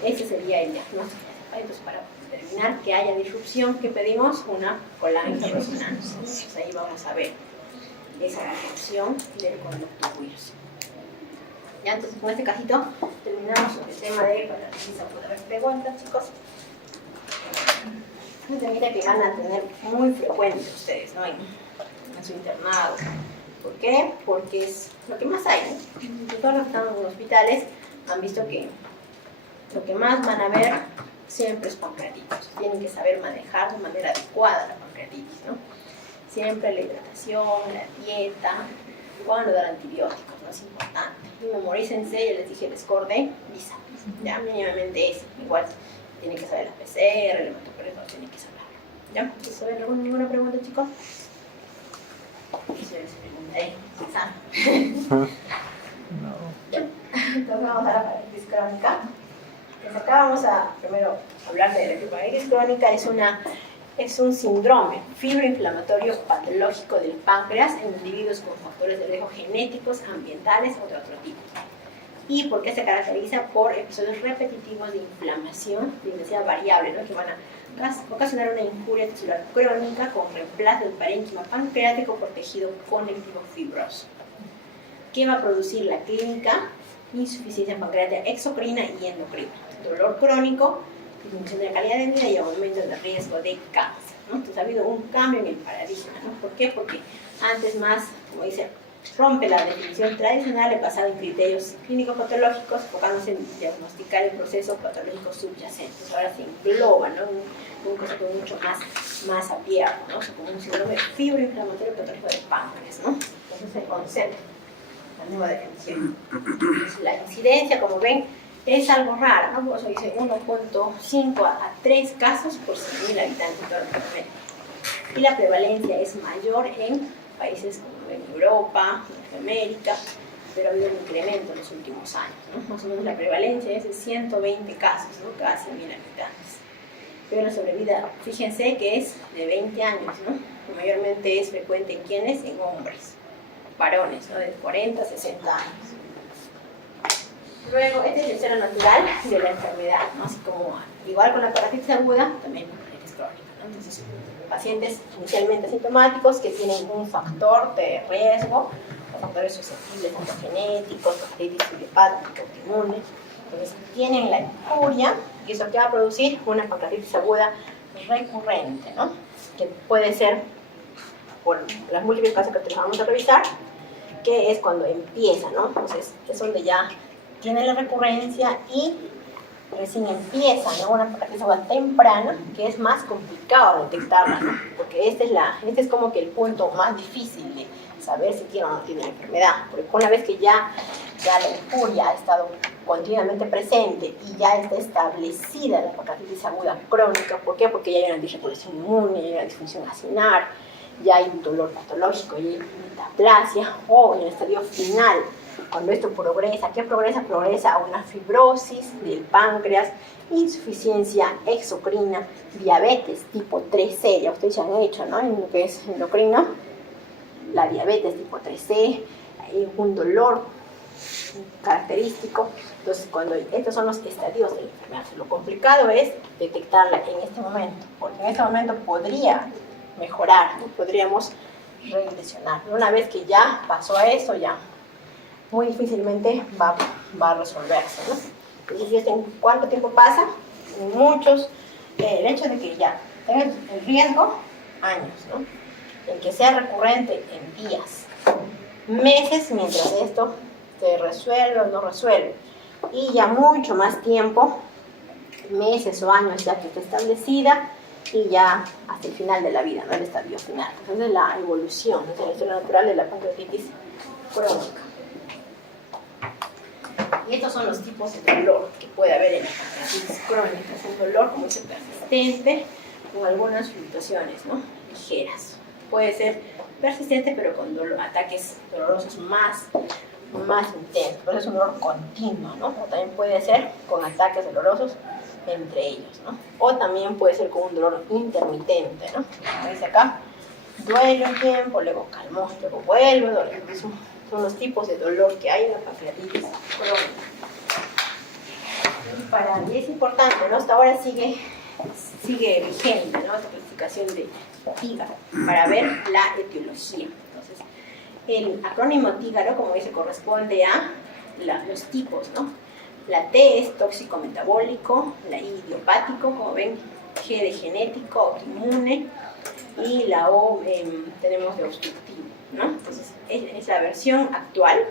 Ese sería el diagnóstico. Entonces, para determinar que haya disrupción, ¿qué pedimos? Una colangioresonancia. Entonces, ahí vamos a ver esa disrupción del conducto Wilson. Ya, entonces, con este casito terminamos el tema de para poder preguntas, chicos. Un temita que van a tener muy frecuente ustedes, ¿no? En su internado. ¿Por qué? Porque es lo que más hay, ¿no? Todos los que están en hospitales han visto que lo que más van a ver siempre es pancreatitis. Tienen que saber manejar de manera adecuada la pancreatitis, ¿no? Siempre la hidratación, la dieta, cuando dar antibióticos, ¿no? Es importante. Y memorícense, ya les dije el score de Lisa. Ya mínimamente es igual. Tienen que saber la PCR, el hematopoiesis, tienen que saberlo. ¿Ya? ¿Entonces, ¿alguna pregunta, chicos? No. Entonces vamos a la parálisis crónica. Pues acá vamos a primero hablar de la parálisis crónica. Es un síndrome fibroinflamatorio patológico del páncreas en individuos con factores de riesgo genéticos, ambientales o de otro tipo. ¿Y por qué se caracteriza? Por episodios repetitivos de inflamación de intensidad variable, ¿no? Que van a ocasionar una injuria tisular crónica con reemplazo del parénquima pancreático por tejido conectivo fibroso. ¿Qué va a producir la clínica? insuficiencia pancreática exocrina y endocrina, dolor crónico, disminución de la calidad de vida y aumento de riesgo de cáncer, ¿no? Entonces ha habido un cambio en el paradigma, ¿no? ¿Por qué? Porque antes más, como dice, rompe la definición tradicional basada en criterios clínico-patológicos, enfocándose en diagnosticar el proceso patológico subyacente. Ahora se engloba, ¿no? Un concepto mucho más abierto, ¿no? O sea, como un síndrome fibroinflamatorio patológico del páncreas, ¿no? Entonces ese concepto, la nueva definición. Entonces, la incidencia, como ven, es algo raro, ¿no? Por eso dice 1.5 a 3 casos por 100.000 habitantes en toda Latinoamérica. Y la prevalencia es mayor en países como en Europa, Norteamérica, pero ha habido un incremento en los últimos años, ¿no? Más o menos la prevalencia es de 120 casos, ¿no? Cada 100.000 habitantes. Pero la sobrevida, fíjense que es de 20 años, ¿no? Que mayormente es frecuente en quienes, en hombres, varones, ¿no? De 40 a 60 años. Luego, este es el cero natural de la enfermedad, ¿no? Así como, igual con la parálisis aguda, también la parálisis crónica, ¿no? Entonces, pacientes inicialmente asintomáticos que tienen un factor de riesgo, los factores susceptibles, tanto genéticos, hepatitis idiopática, autoinmune. Entonces, tienen la infuria y eso que va a producir una pancreatitis aguda recurrente, ¿no? Que puede ser por las múltiples causas que vamos a revisar, que es cuando empieza, ¿no? Entonces, es donde ya tiene la recurrencia y recién empieza, ¿no? Una pancreatitis aguda temprana, que es más complicado detectarla, ¿no? Porque este es como que el punto más difícil de saber si tiene o no tiene la enfermedad. Porque una vez que ya la infuria ha estado continuamente presente y ya está establecida la pancreatitis aguda crónica, ¿por qué? Porque ya hay una disregulación inmune, ya hay una disfunción acinar, ya hay un dolor patológico, ya hay metaplasia, o en el estadio final, cuando esto progresa, ¿qué progresa? Progresa a una fibrosis del páncreas, insuficiencia exocrina, diabetes tipo 3C, ya ustedes ya han hecho, ¿no? En lo que es endocrino, la diabetes tipo 3C, un dolor característico. Entonces, cuando estos son los estadios de la enfermedad, lo complicado es detectarla en este momento, porque en este momento podría mejorar, ¿no? Podríamos regresionar. Una vez que ya pasó a eso, ya muy difícilmente va a resolverse, ¿no? Entonces, ¿en cuánto tiempo pasa? Muchos, el hecho de que ya tengan el riesgo, años, ¿no? El que sea recurrente en días, meses, mientras esto se resuelve o no resuelve, y ya mucho más tiempo, meses o años ya que está establecida, y ya hasta el final de la vida, ¿no? El estadio final. Entonces, la evolución, ¿no? La historia natural de la pancreatitis crónica. Y estos son los tipos de dolor que puede haber en la pancreatitis crónica. Es un dolor, como dice, persistente, con algunas fluctuaciones, ¿no? Ligeras. Puede ser persistente, pero con ataques dolorosos más intensos. Pero es un dolor continuo, ¿no? O también puede ser con ataques dolorosos entre ellos, ¿no? O también puede ser con un dolor intermitente, ¿no? Como dice acá, duele un tiempo, luego calmó, luego vuelve a doler. Son los tipos de dolor que hay en la pancreatitis crónica. Y es importante, ¿no? Hasta ahora sigue vigente, ¿no? Esta clasificación de Tígaro para ver la etiología. Entonces, el acrónimo Tígaro, como dice, corresponde a los tipos, ¿no? La T es tóxico metabólico, la I idiopático, como ven, G de genético, autoinmune, y la O tenemos de obstructivo, ¿no? Entonces, es la versión actual.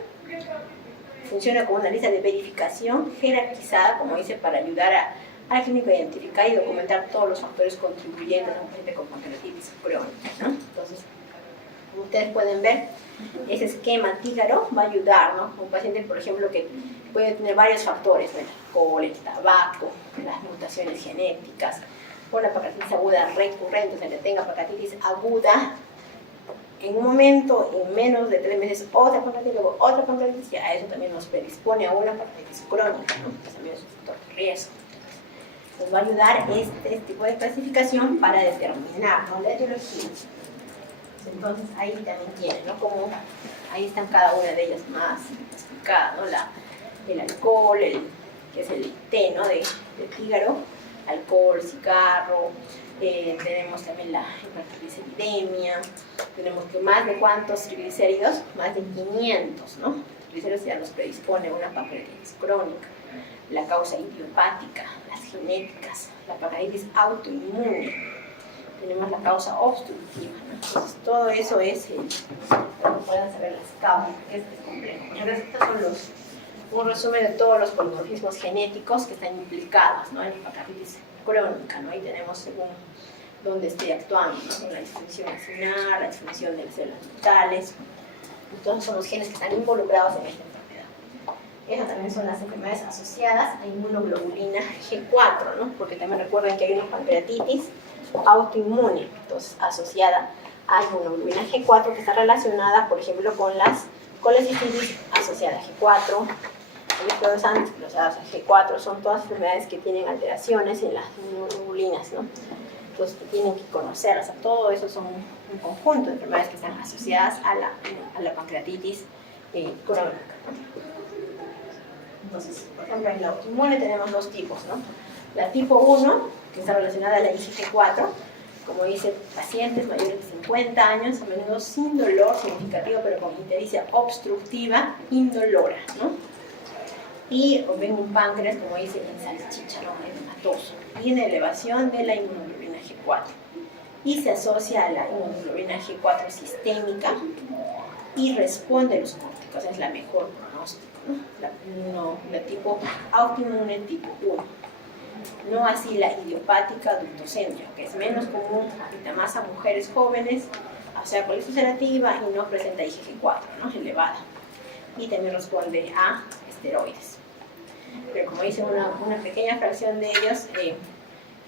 Funciona como una lista de verificación jerarquizada, como dice, para ayudar al clínico a identificar y documentar todos los factores contribuyentes a un paciente con pancreatitis crónica, ¿no? Entonces, como ustedes pueden ver, ese esquema Tígaro va a ayudar, ¿no? Un paciente, por ejemplo, que puede tener varios factores, ¿no? El alcohol, el tabaco, las mutaciones genéticas, o la pancreatitis aguda recurrente, o sea, que tenga pancreatitis aguda en un momento, en menos de 3 meses, otra pancreatitis, luego otra pancreatitis, y a eso también nos predispone a una pancreatitis crónica, ¿no? Que también es un factor de riesgo. Nos va a ayudar este tipo de clasificación para determinar, ¿no? La etiología. Entonces, ahí también tienen, ¿no? Como ahí están cada una de ellas más explicadas, ¿no? El alcohol, que es el T, ¿no? de Tígaro, alcohol, cigarro, tenemos también la hipertrigliceridemia, tenemos que más de cuántos triglicéridos, más de 500, ¿no? triglicéridos ya nos predispone a una pancreatitis crónica. La causa idiopática, las genéticas, la pancreatitis autoinmune, tenemos la causa obstructiva, ¿no? Entonces todo eso es, para que puedan saber las causas, es complejo. Entonces estos son un resumen de todos los polimorfismos genéticos que están implicados, ¿no?, en la pancreatitis crónica, ¿no? Ahí tenemos según dónde esté actuando, ¿no?, la disfunción acinar, la disfunción de las células vitales. Entonces son los genes que están involucrados en esta enfermedad. Esas también son las enfermedades asociadas a inmunoglobulina G4, ¿no? Porque también recuerden que hay una pancreatitis autoinmune, entonces asociada a inmunoglobulina G4, que está relacionada, por ejemplo, con las colecistitis asociada a G4, esclerosantes asociadas a G4, son todas enfermedades que tienen alteraciones en las inmunoglobulinas, ¿no? Entonces tienen que conocerlas. O sea, todo eso son un conjunto de enfermedades que están asociadas a la pancreatitis crónica. Entonces, por ejemplo, en la autoinmune tenemos dos tipos, ¿no? La tipo 1, que está relacionada a la IgG4, como dice, pacientes mayores de 50 años, a menudo sin dolor significativo, pero con ictericia obstructiva indolora, ¿no? Y ven un páncreas, como dice, en salchicha, ¿no?, edematoso, y en elevación de la inmunoglobulina G4. Y se asocia a la inmunoglobulina G4 sistémica y responde a los córticos, es la mejor pronóstico, ¿no? La tipo autoinmune tipo 1. No así la idiopática ductocéntrica, que es menos común, afecta más a mujeres jóvenes, o sea, colitis ulcerativa y no presenta IgG4, ¿no?, elevada. Y también responde a esteroides. Pero como dice una pequeña fracción de ellos,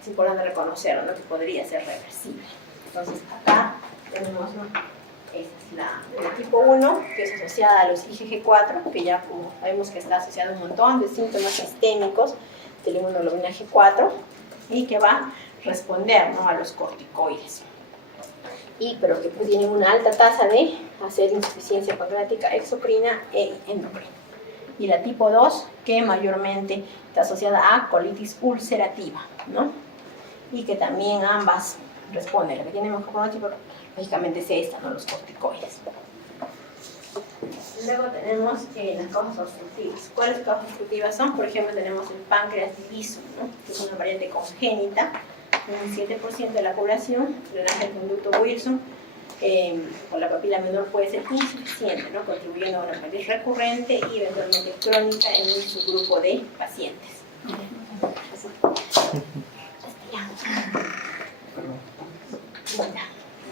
es importante reconocerlo, ¿no?, que podría ser reversible. Entonces acá tenemos, ¿no?, la tipo 1, que es asociada a los IgG4, que ya como sabemos que está asociada a un montón de síntomas sistémicos de la inmunoglobulina G4 y que va a responder, ¿no?, a los corticoides. Pero que tienen una alta tasa de hacer insuficiencia pancreática exocrina e endocrina. Y la tipo 2, que mayormente está asociada a colitis ulcerativa, ¿no?, y que también ambas responden. La que tiene mejor pronóstico, lógicamente, es esta, ¿no?, los corticoides. Luego tenemos las causas obstructivas. ¿Cuáles causas obstructivas son? Por ejemplo, tenemos el páncreas liso, ¿no?, que es una variante congénita, un 7% de la población, drenaje del conducto Wilson, con la papila menor puede ser insuficiente, ¿no?, contribuyendo a una pancreatitis recurrente y eventualmente crónica en un subgrupo de pacientes.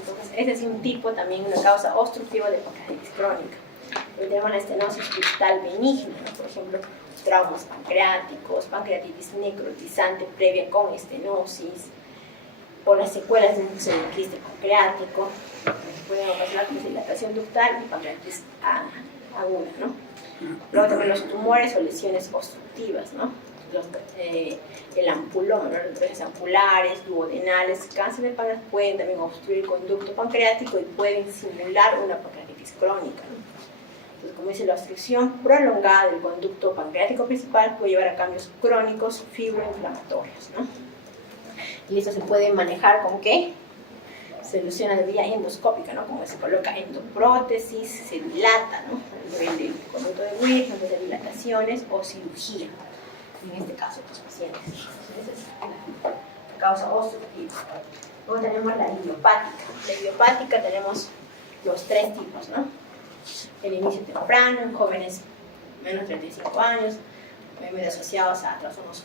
Entonces, ese es un tipo, también una causa obstructiva de pancreatitis crónica. Tenemos la estenosis ductal benigna, ¿no?, por ejemplo, traumas pancreáticos, pancreatitis necrotizante previa con estenosis, o las secuelas de un quiste pancreático, pueden ocasionar dilatación ductal y pancreatitis aguda, ¿no? Luego también los tumores o lesiones obstructivas, ¿no?, el ampuloma, ¿no?, las lesiones ampulares, duodenales, cáncer de páncreas pueden también obstruir el conducto pancreático y pueden simular una pancreatitis crónica, ¿no? Entonces, como dice, la obstrucción prolongada del conducto pancreático principal puede llevar a cambios crónicos fibroinflamatorios, ¿no? Y esto se puede manejar con ¿qué? Soluciones de vía endoscópica, ¿no?, como se coloca endoprótesis, se dilata, ¿no?, a nivel del conducto de Wilson, de dilataciones o cirugía, en este caso, los pacientes. Esa es la causa obstructiva. Luego tenemos la idiopática. La idiopática tenemos los tres tipos, ¿no? El inicio temprano, en jóvenes menos de 35 años, medio asociados a trastornos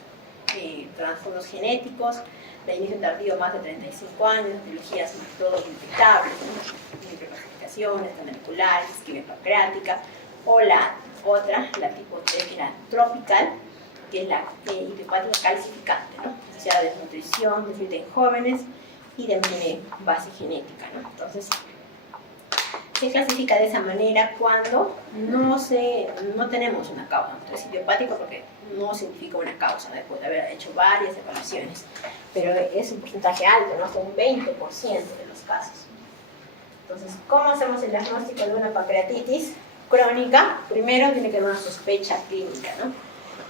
genéticos, el inicio tardío más de 35 años, etiologías todos detectables, ¿no?, microclasificaciones, moleculares, isquemia pancreática, o la otra, la tipo 3, que era tropical, que es la idiopática calcificante, ¿no?, asociada a desnutrición, déficit en jóvenes y también tiene base genética, ¿no? Entonces, se clasifica de esa manera cuando no tenemos una causa. Entonces, idiopático porque no significa una causa, después de haber hecho varias evaluaciones, pero es un porcentaje alto, ¿no?, un 20% de los casos. Entonces, ¿cómo hacemos el diagnóstico de una pancreatitis crónica? Primero tiene que haber una sospecha clínica, ¿no?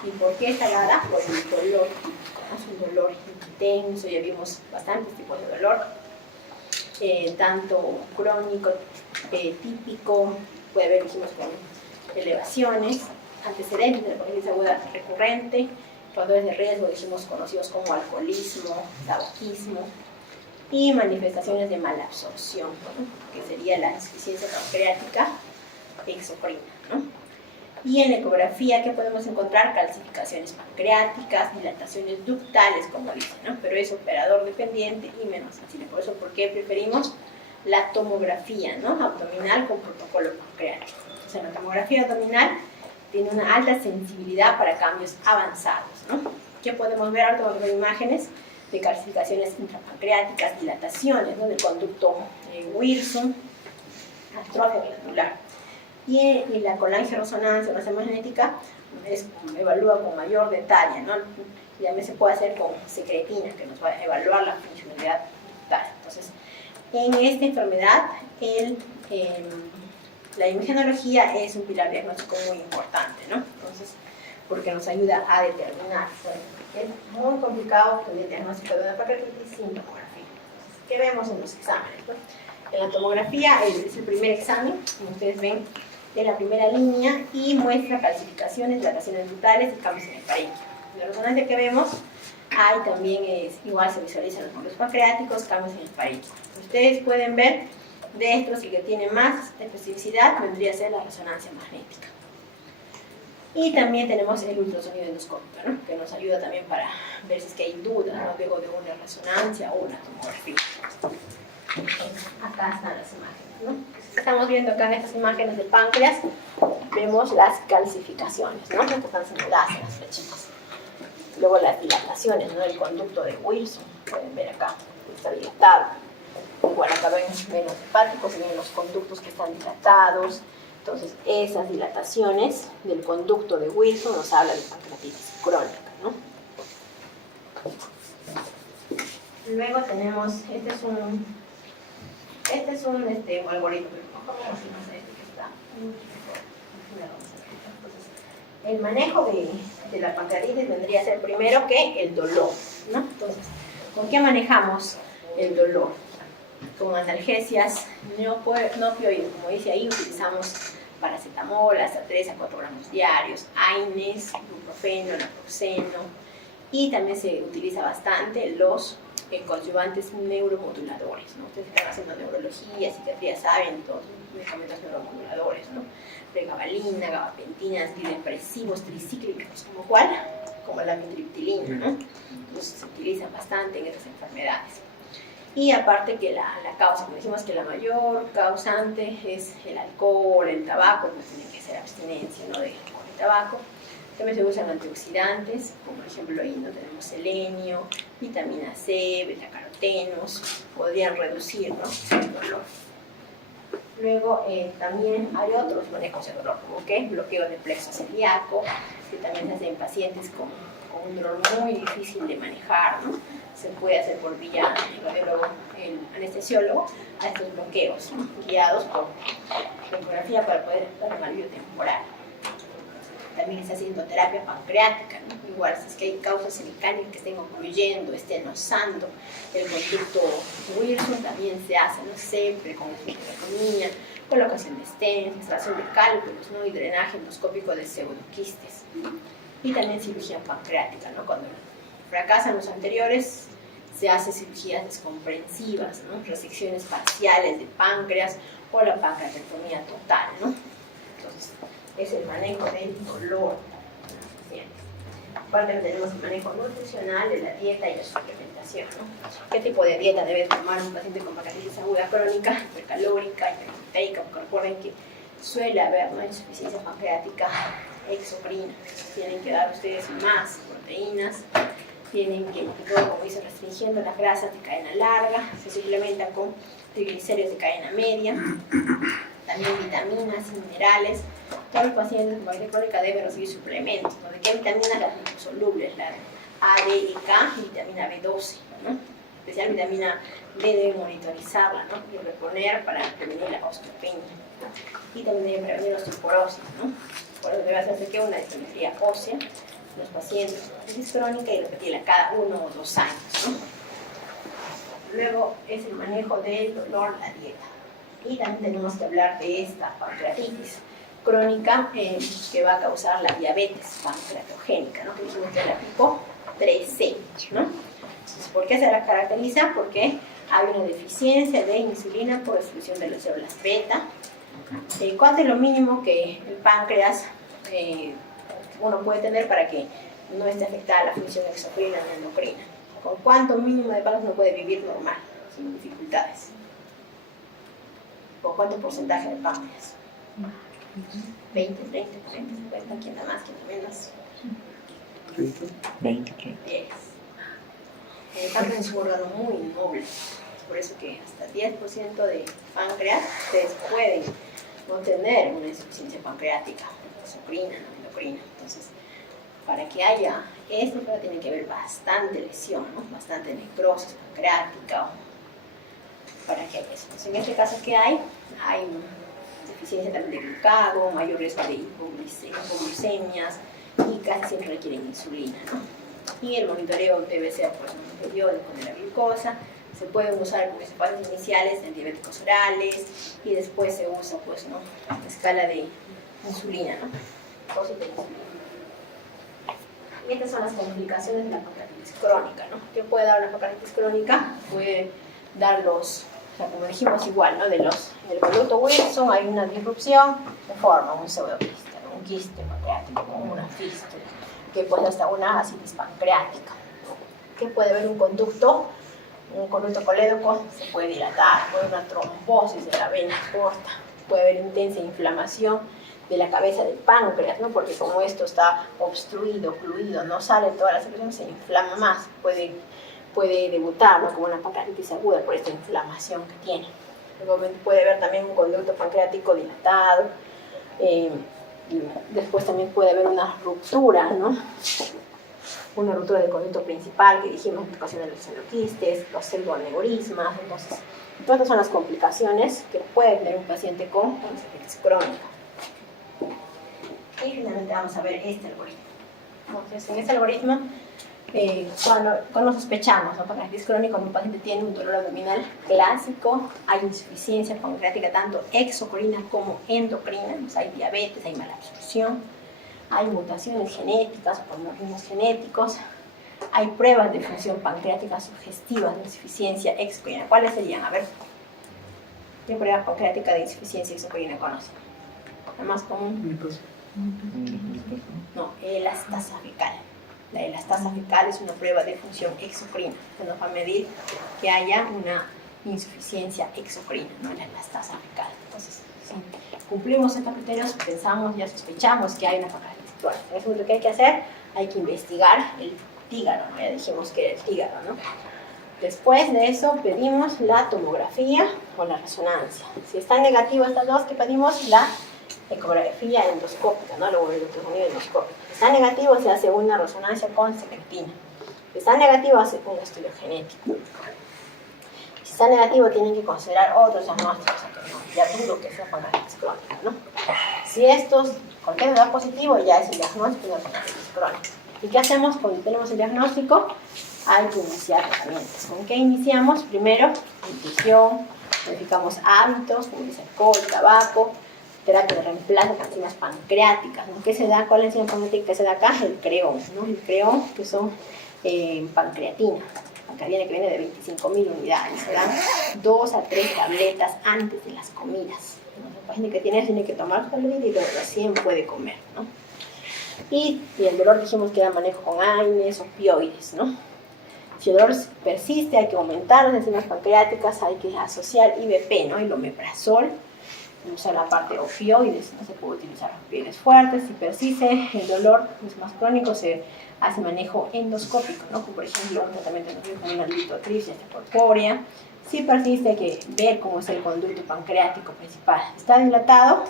¿Y por qué está dada? Por el dolor, ¿no? Es un dolor intenso, ya vimos bastantes tipos de dolor, tanto crónico, típico, puede haber, dijimos, con elevaciones, antecedentes de la pancreatitis aguda recurrente, factores de riesgo, dijimos, conocidos como alcoholismo, tabaquismo, y manifestaciones de malabsorción, ¿no? Que sería la insuficiencia pancreática exocrina, ¿no? Y en la ecografía, ¿qué podemos encontrar? Calcificaciones pancreáticas, dilataciones ductales, como dicen, ¿no? Pero es operador dependiente y menos sensible. Por eso, ¿por qué preferimos la tomografía, ¿no? Abdominal con protocolo pancreático? Entonces, en la tomografía abdominal tiene una alta sensibilidad para cambios avanzados, ¿no? ¿Qué podemos ver? Ahora vamos a ver imágenes de calcificaciones intrapancreáticas, dilataciones, ¿no? Del conducto Wilson, atrofia glandular. Y en la colangioresonancia o resonancia magnética evalúa con mayor detalle, ¿no? Ya se puede hacer con secretina, que nos va a evaluar la funcionalidad ductal. Entonces, en esta enfermedad, la imagenología es un pilar diagnóstico muy importante, ¿no? Entonces, porque nos ayuda a determinar. Es muy complicado el diagnóstico de una pancreatitis sin tomografía. Entonces, ¿qué vemos en los exámenes, ¿no? En la tomografía es el primer examen, como ustedes ven, de la primera línea, y muestra calcificaciones, dilataciones ductales y cambios en el parénquima. En la resonancia que vemos, hay también, igual se visualizan los nódulos pancreáticos, cambios en el parénquima. Ustedes pueden ver de estos, y que tiene más especificidad vendría a ser la resonancia magnética. Y también tenemos el ultrasonido endoscópico, ¿no? Que nos ayuda también para ver si es que hay dudas, ¿no? Luego de una resonancia o una tomografía. Acá están las imágenes, ¿no? Estamos viendo acá en estas imágenes de páncreas, vemos las calcificaciones, ¿no? Que están señaladas en las flechitas. Luego las dilataciones, ¿no? El conducto de Wilson, pueden ver acá, está dilatado. Igual acá ven venos hepáticos, se ven los conductos que están dilatados. Entonces, esas dilataciones del conducto de Wilson nos habla de pancreatitis crónica, ¿no? Luego tenemos, este es un algoritmo, entonces, el manejo de la pancreatitis vendría a ser primero que el dolor, ¿no? Entonces, ¿con qué manejamos el dolor? Con analgesias no opioides, como dice ahí, utilizamos paracetamol hasta 3 a 4 gramos diarios, AINES, ibuprofeno, naproxeno, y también se utiliza bastante los coadyuvantes neuromoduladores, ¿no? Ustedes que están haciendo neurología, psiquiatría, saben todos los medicamentos neuromoduladores, ¿no? Pregabalina, gabapentina, antidepresivos tricíclicos, ¿como cuál? Como la mitriptilina, ¿no? Entonces se utilizan bastante en estas enfermedades. Y aparte que la causa, como decimos que la mayor causante es el alcohol, el tabaco, pues tiene que ser abstinencia, ¿no? De alcohol y tabaco. También se usan antioxidantes, como por ejemplo ahí no tenemos selenio, vitamina C, betacarotenos, podrían reducir, ¿no? El dolor. Luego también hay otros manejos de dolor, como que bloqueo de plexo celíaco, que también se hace en pacientes con un dolor muy difícil de manejar, ¿no? Se puede hacer por vía el anestesiólogo a estos bloqueos, ¿no? Guiados por ecografía para poder dar un alivio temporal. También está haciendo terapia pancreática, ¿no? Igual si es que hay causas mecánicas que estén ocluyendo, estén osando el conducto Wilson, también se hace, ¿no? Siempre con economía, colocación de stents, extracción de cálculos, ¿no? Y drenaje endoscópico de pseudoquistes. Y también cirugía pancreática, ¿no? Cuando fracasan los anteriores, se hace cirugías descomprensivas, ¿no? Resecciones parciales de páncreas o la pancreatectomía total, ¿no? Entonces, es el manejo del dolor. Aparte tenemos el manejo nutricional de la dieta y la suplementación, ¿no? ¿Qué tipo de dieta debe tomar un paciente con pancreatitis aguda crónica, hipercalórica, hiperproteica? Porque recuerden que suele haber, ¿no?, insuficiencia pancreática exocrina. Tienen que dar ustedes más proteínas, tienen que, todo como dice, restringiendo las grasas de cadena larga, se suplementa con triglicéridos de cadena media, también vitaminas y minerales. Todos los pacientes con pancreatitis crónica deben recibir suplementos, ¿no? ¿De qué vitaminas? Las liposolubles, la A, D y K, y vitamina B12, ¿no? Especial vitamina B debe monitorizarla, ¿no? Y reponer para prevenir la osteopenia. Y también debe prevenir la osteoporosis, ¿no? Por eso debe hacerse que una densitometría ósea en los pacientes con pancreatitis crónica y repetirla cada 1 o 2 años, ¿no? Luego es el manejo del dolor, la dieta. Y también tenemos que hablar de esta pancreatitis, crónica que va a causar la diabetes pancreatogénica, ¿no? Que dijimos que es la tipo 3C, ¿no? Entonces, ¿por qué se la caracteriza? Porque hay una deficiencia de insulina por exclusión de las células beta. ¿Cuánto es lo mínimo que el páncreas uno puede tener para que no esté afectada la función exocrina o endocrina? ¿Con cuánto mínimo de páncreas uno puede vivir normal, sin dificultades? ¿Con cuánto porcentaje de páncreas? 20, 30, 40, 50, ¿quién da más, quién da menos? 20, 30. Yes. El páncreas es un órgano muy noble, por eso que hasta 10% de páncreas ustedes pueden no tener una insuficiencia pancreática, exocrina, no endocrina. Entonces, para que haya esto, tiene que haber bastante lesión, ¿no? Bastante necrosis pancreática, para que haya eso. Entonces, en este caso, ¿qué hay? Hay deficiencia también de glucagón, mayor riesgo de hipoglucemias y casi siempre requieren insulina, ¿no? Y el monitoreo debe ser pues, un periódico de la glucosa. Se pueden usar como fases iniciales en diabéticos orales y después se usa pues, ¿no? La escala de insulina, ¿no? Dosis de insulina. Y estas son las complicaciones de la pancreatitis crónica, ¿no? ¿Qué puede dar una pancreatitis crónica? Puede dar los, o sea, como dijimos igual, ¿no? Del conducto Wilson hay una disrupción, se forma un pseudoquiste, ¿no? Un quiste pancreático, una fístula, que puede hasta una acitis pancreática. ¿Qué puede haber un conducto colédoco? Se puede dilatar, puede haber una trombosis de la vena porta, puede haber intensa inflamación de la cabeza del páncreas, ¿no? Porque como esto está obstruido, ocluido, no sale toda la secreción, se inflama más, puede debutar, ¿no? Como una pancreatitis aguda por esta inflamación que tiene. Luego puede haber también un conducto pancreático dilatado, y después también puede haber una ruptura, ¿no? Una ruptura del conducto principal que dijimos que ocasiona los pseudoquistes, los pseudoaneurismas. Entonces, todas estas son las complicaciones que puede tener un paciente con pancreatitis crónica. Y finalmente vamos a ver este algoritmo. Entonces, en este algoritmo, cuando sospechamos, ¿no? Pancreatitis crónica, cuando un paciente tiene un dolor abdominal clásico, hay insuficiencia pancreática tanto exocrina como endocrina, pues hay diabetes, hay malabsorción, hay mutaciones genéticas o polimorfismos genéticos, hay pruebas de función pancreática sugestivas de insuficiencia exocrina. ¿Cuáles serían? A ver, ¿qué prueba pancreática de insuficiencia exocrina conocen? La más común. No, elastasa fecal. La elastasa fecal es una prueba de función exocrina que nos va a medir que haya una insuficiencia exocrina, ¿no? La elastasa fecal. Entonces, si cumplimos estos criterios, pensamos, ya sospechamos que hay una pancreatitis crónica. Eso es lo que hay que hacer, hay que investigar el hígado, ¿no? Ya dijimos que era el hígado, ¿no? Después de eso pedimos la tomografía o la resonancia. Si están negativas estas dos, que pedimos la ecografía endoscópica, ¿no? Luego el ultrasonido endoscópico. Si está negativo, se hace una resonancia con selectina. Si está negativo, hace un estudio genético. Si está negativo, tienen que considerar otros diagnósticos, ya dudo que sea pancreatitis crónica, ¿no? Si estos contienen da positivo, ya es el diagnóstico de pancreatitis crónica. ¿Y qué hacemos cuando tenemos el diagnóstico? Hay que iniciar tratamientos. ¿Con qué iniciamos? Primero, nutrición, modificamos hábitos, como el alcohol, tabaco, terapia de reemplazo de enzimas pancreáticas, ¿no? ¿Qué se da? ¿Cuál enzima pancreática que se da acá? El creón, ¿no? El creón, que son pancreatina que viene de 25.000 unidades. Se dan 2 a 3 tabletas antes de las comidas. El paciente que tiene que tomar su tableta y recién puede comer, ¿no? Y el dolor dijimos que era manejo con AINES, opioides, ¿no? Si el dolor persiste, hay que aumentar las enzimas pancreáticas, hay que asociar IBP, ¿no? El omeprazol, usa la parte de opioides, no se puede utilizar opioides fuertes. Si persiste el dolor es más crónico, se hace manejo endoscópico, ¿no? Como por ejemplo un tratamiento con una litotripsia corpórea. Si persiste, hay que ver cómo es el conducto pancreático principal. ¿Está dilatado?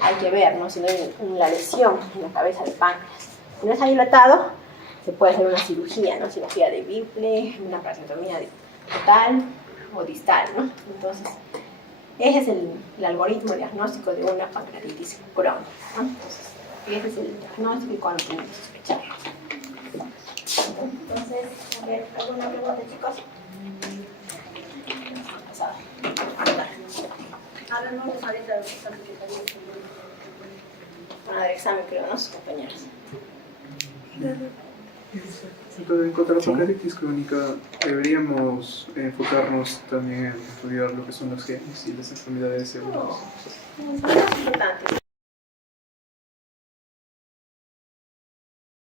Hay que ver, ¿no? Si no hay una lesión en la cabeza del páncreas. Si no está dilatado, se puede hacer una cirugía, ¿no? Cirugía de Whipple, una pancreatomía total o distal, ¿no? Entonces, ese es el algoritmo diagnóstico de una pancreatitis crónica, ¿no? Entonces, ese es el diagnóstico y cuando tenemos que sospecharlo. Entonces, a ver, ¿alguna pregunta, chicos? Háblanos ahorita de los van a dar examen, creo, ¿no? Sus compañeros. Entonces, en cuanto a la Sí. pancreatitis crónica, deberíamos enfocarnos también en estudiar lo que son los genes y las enfermedades celulares. No, no es importante.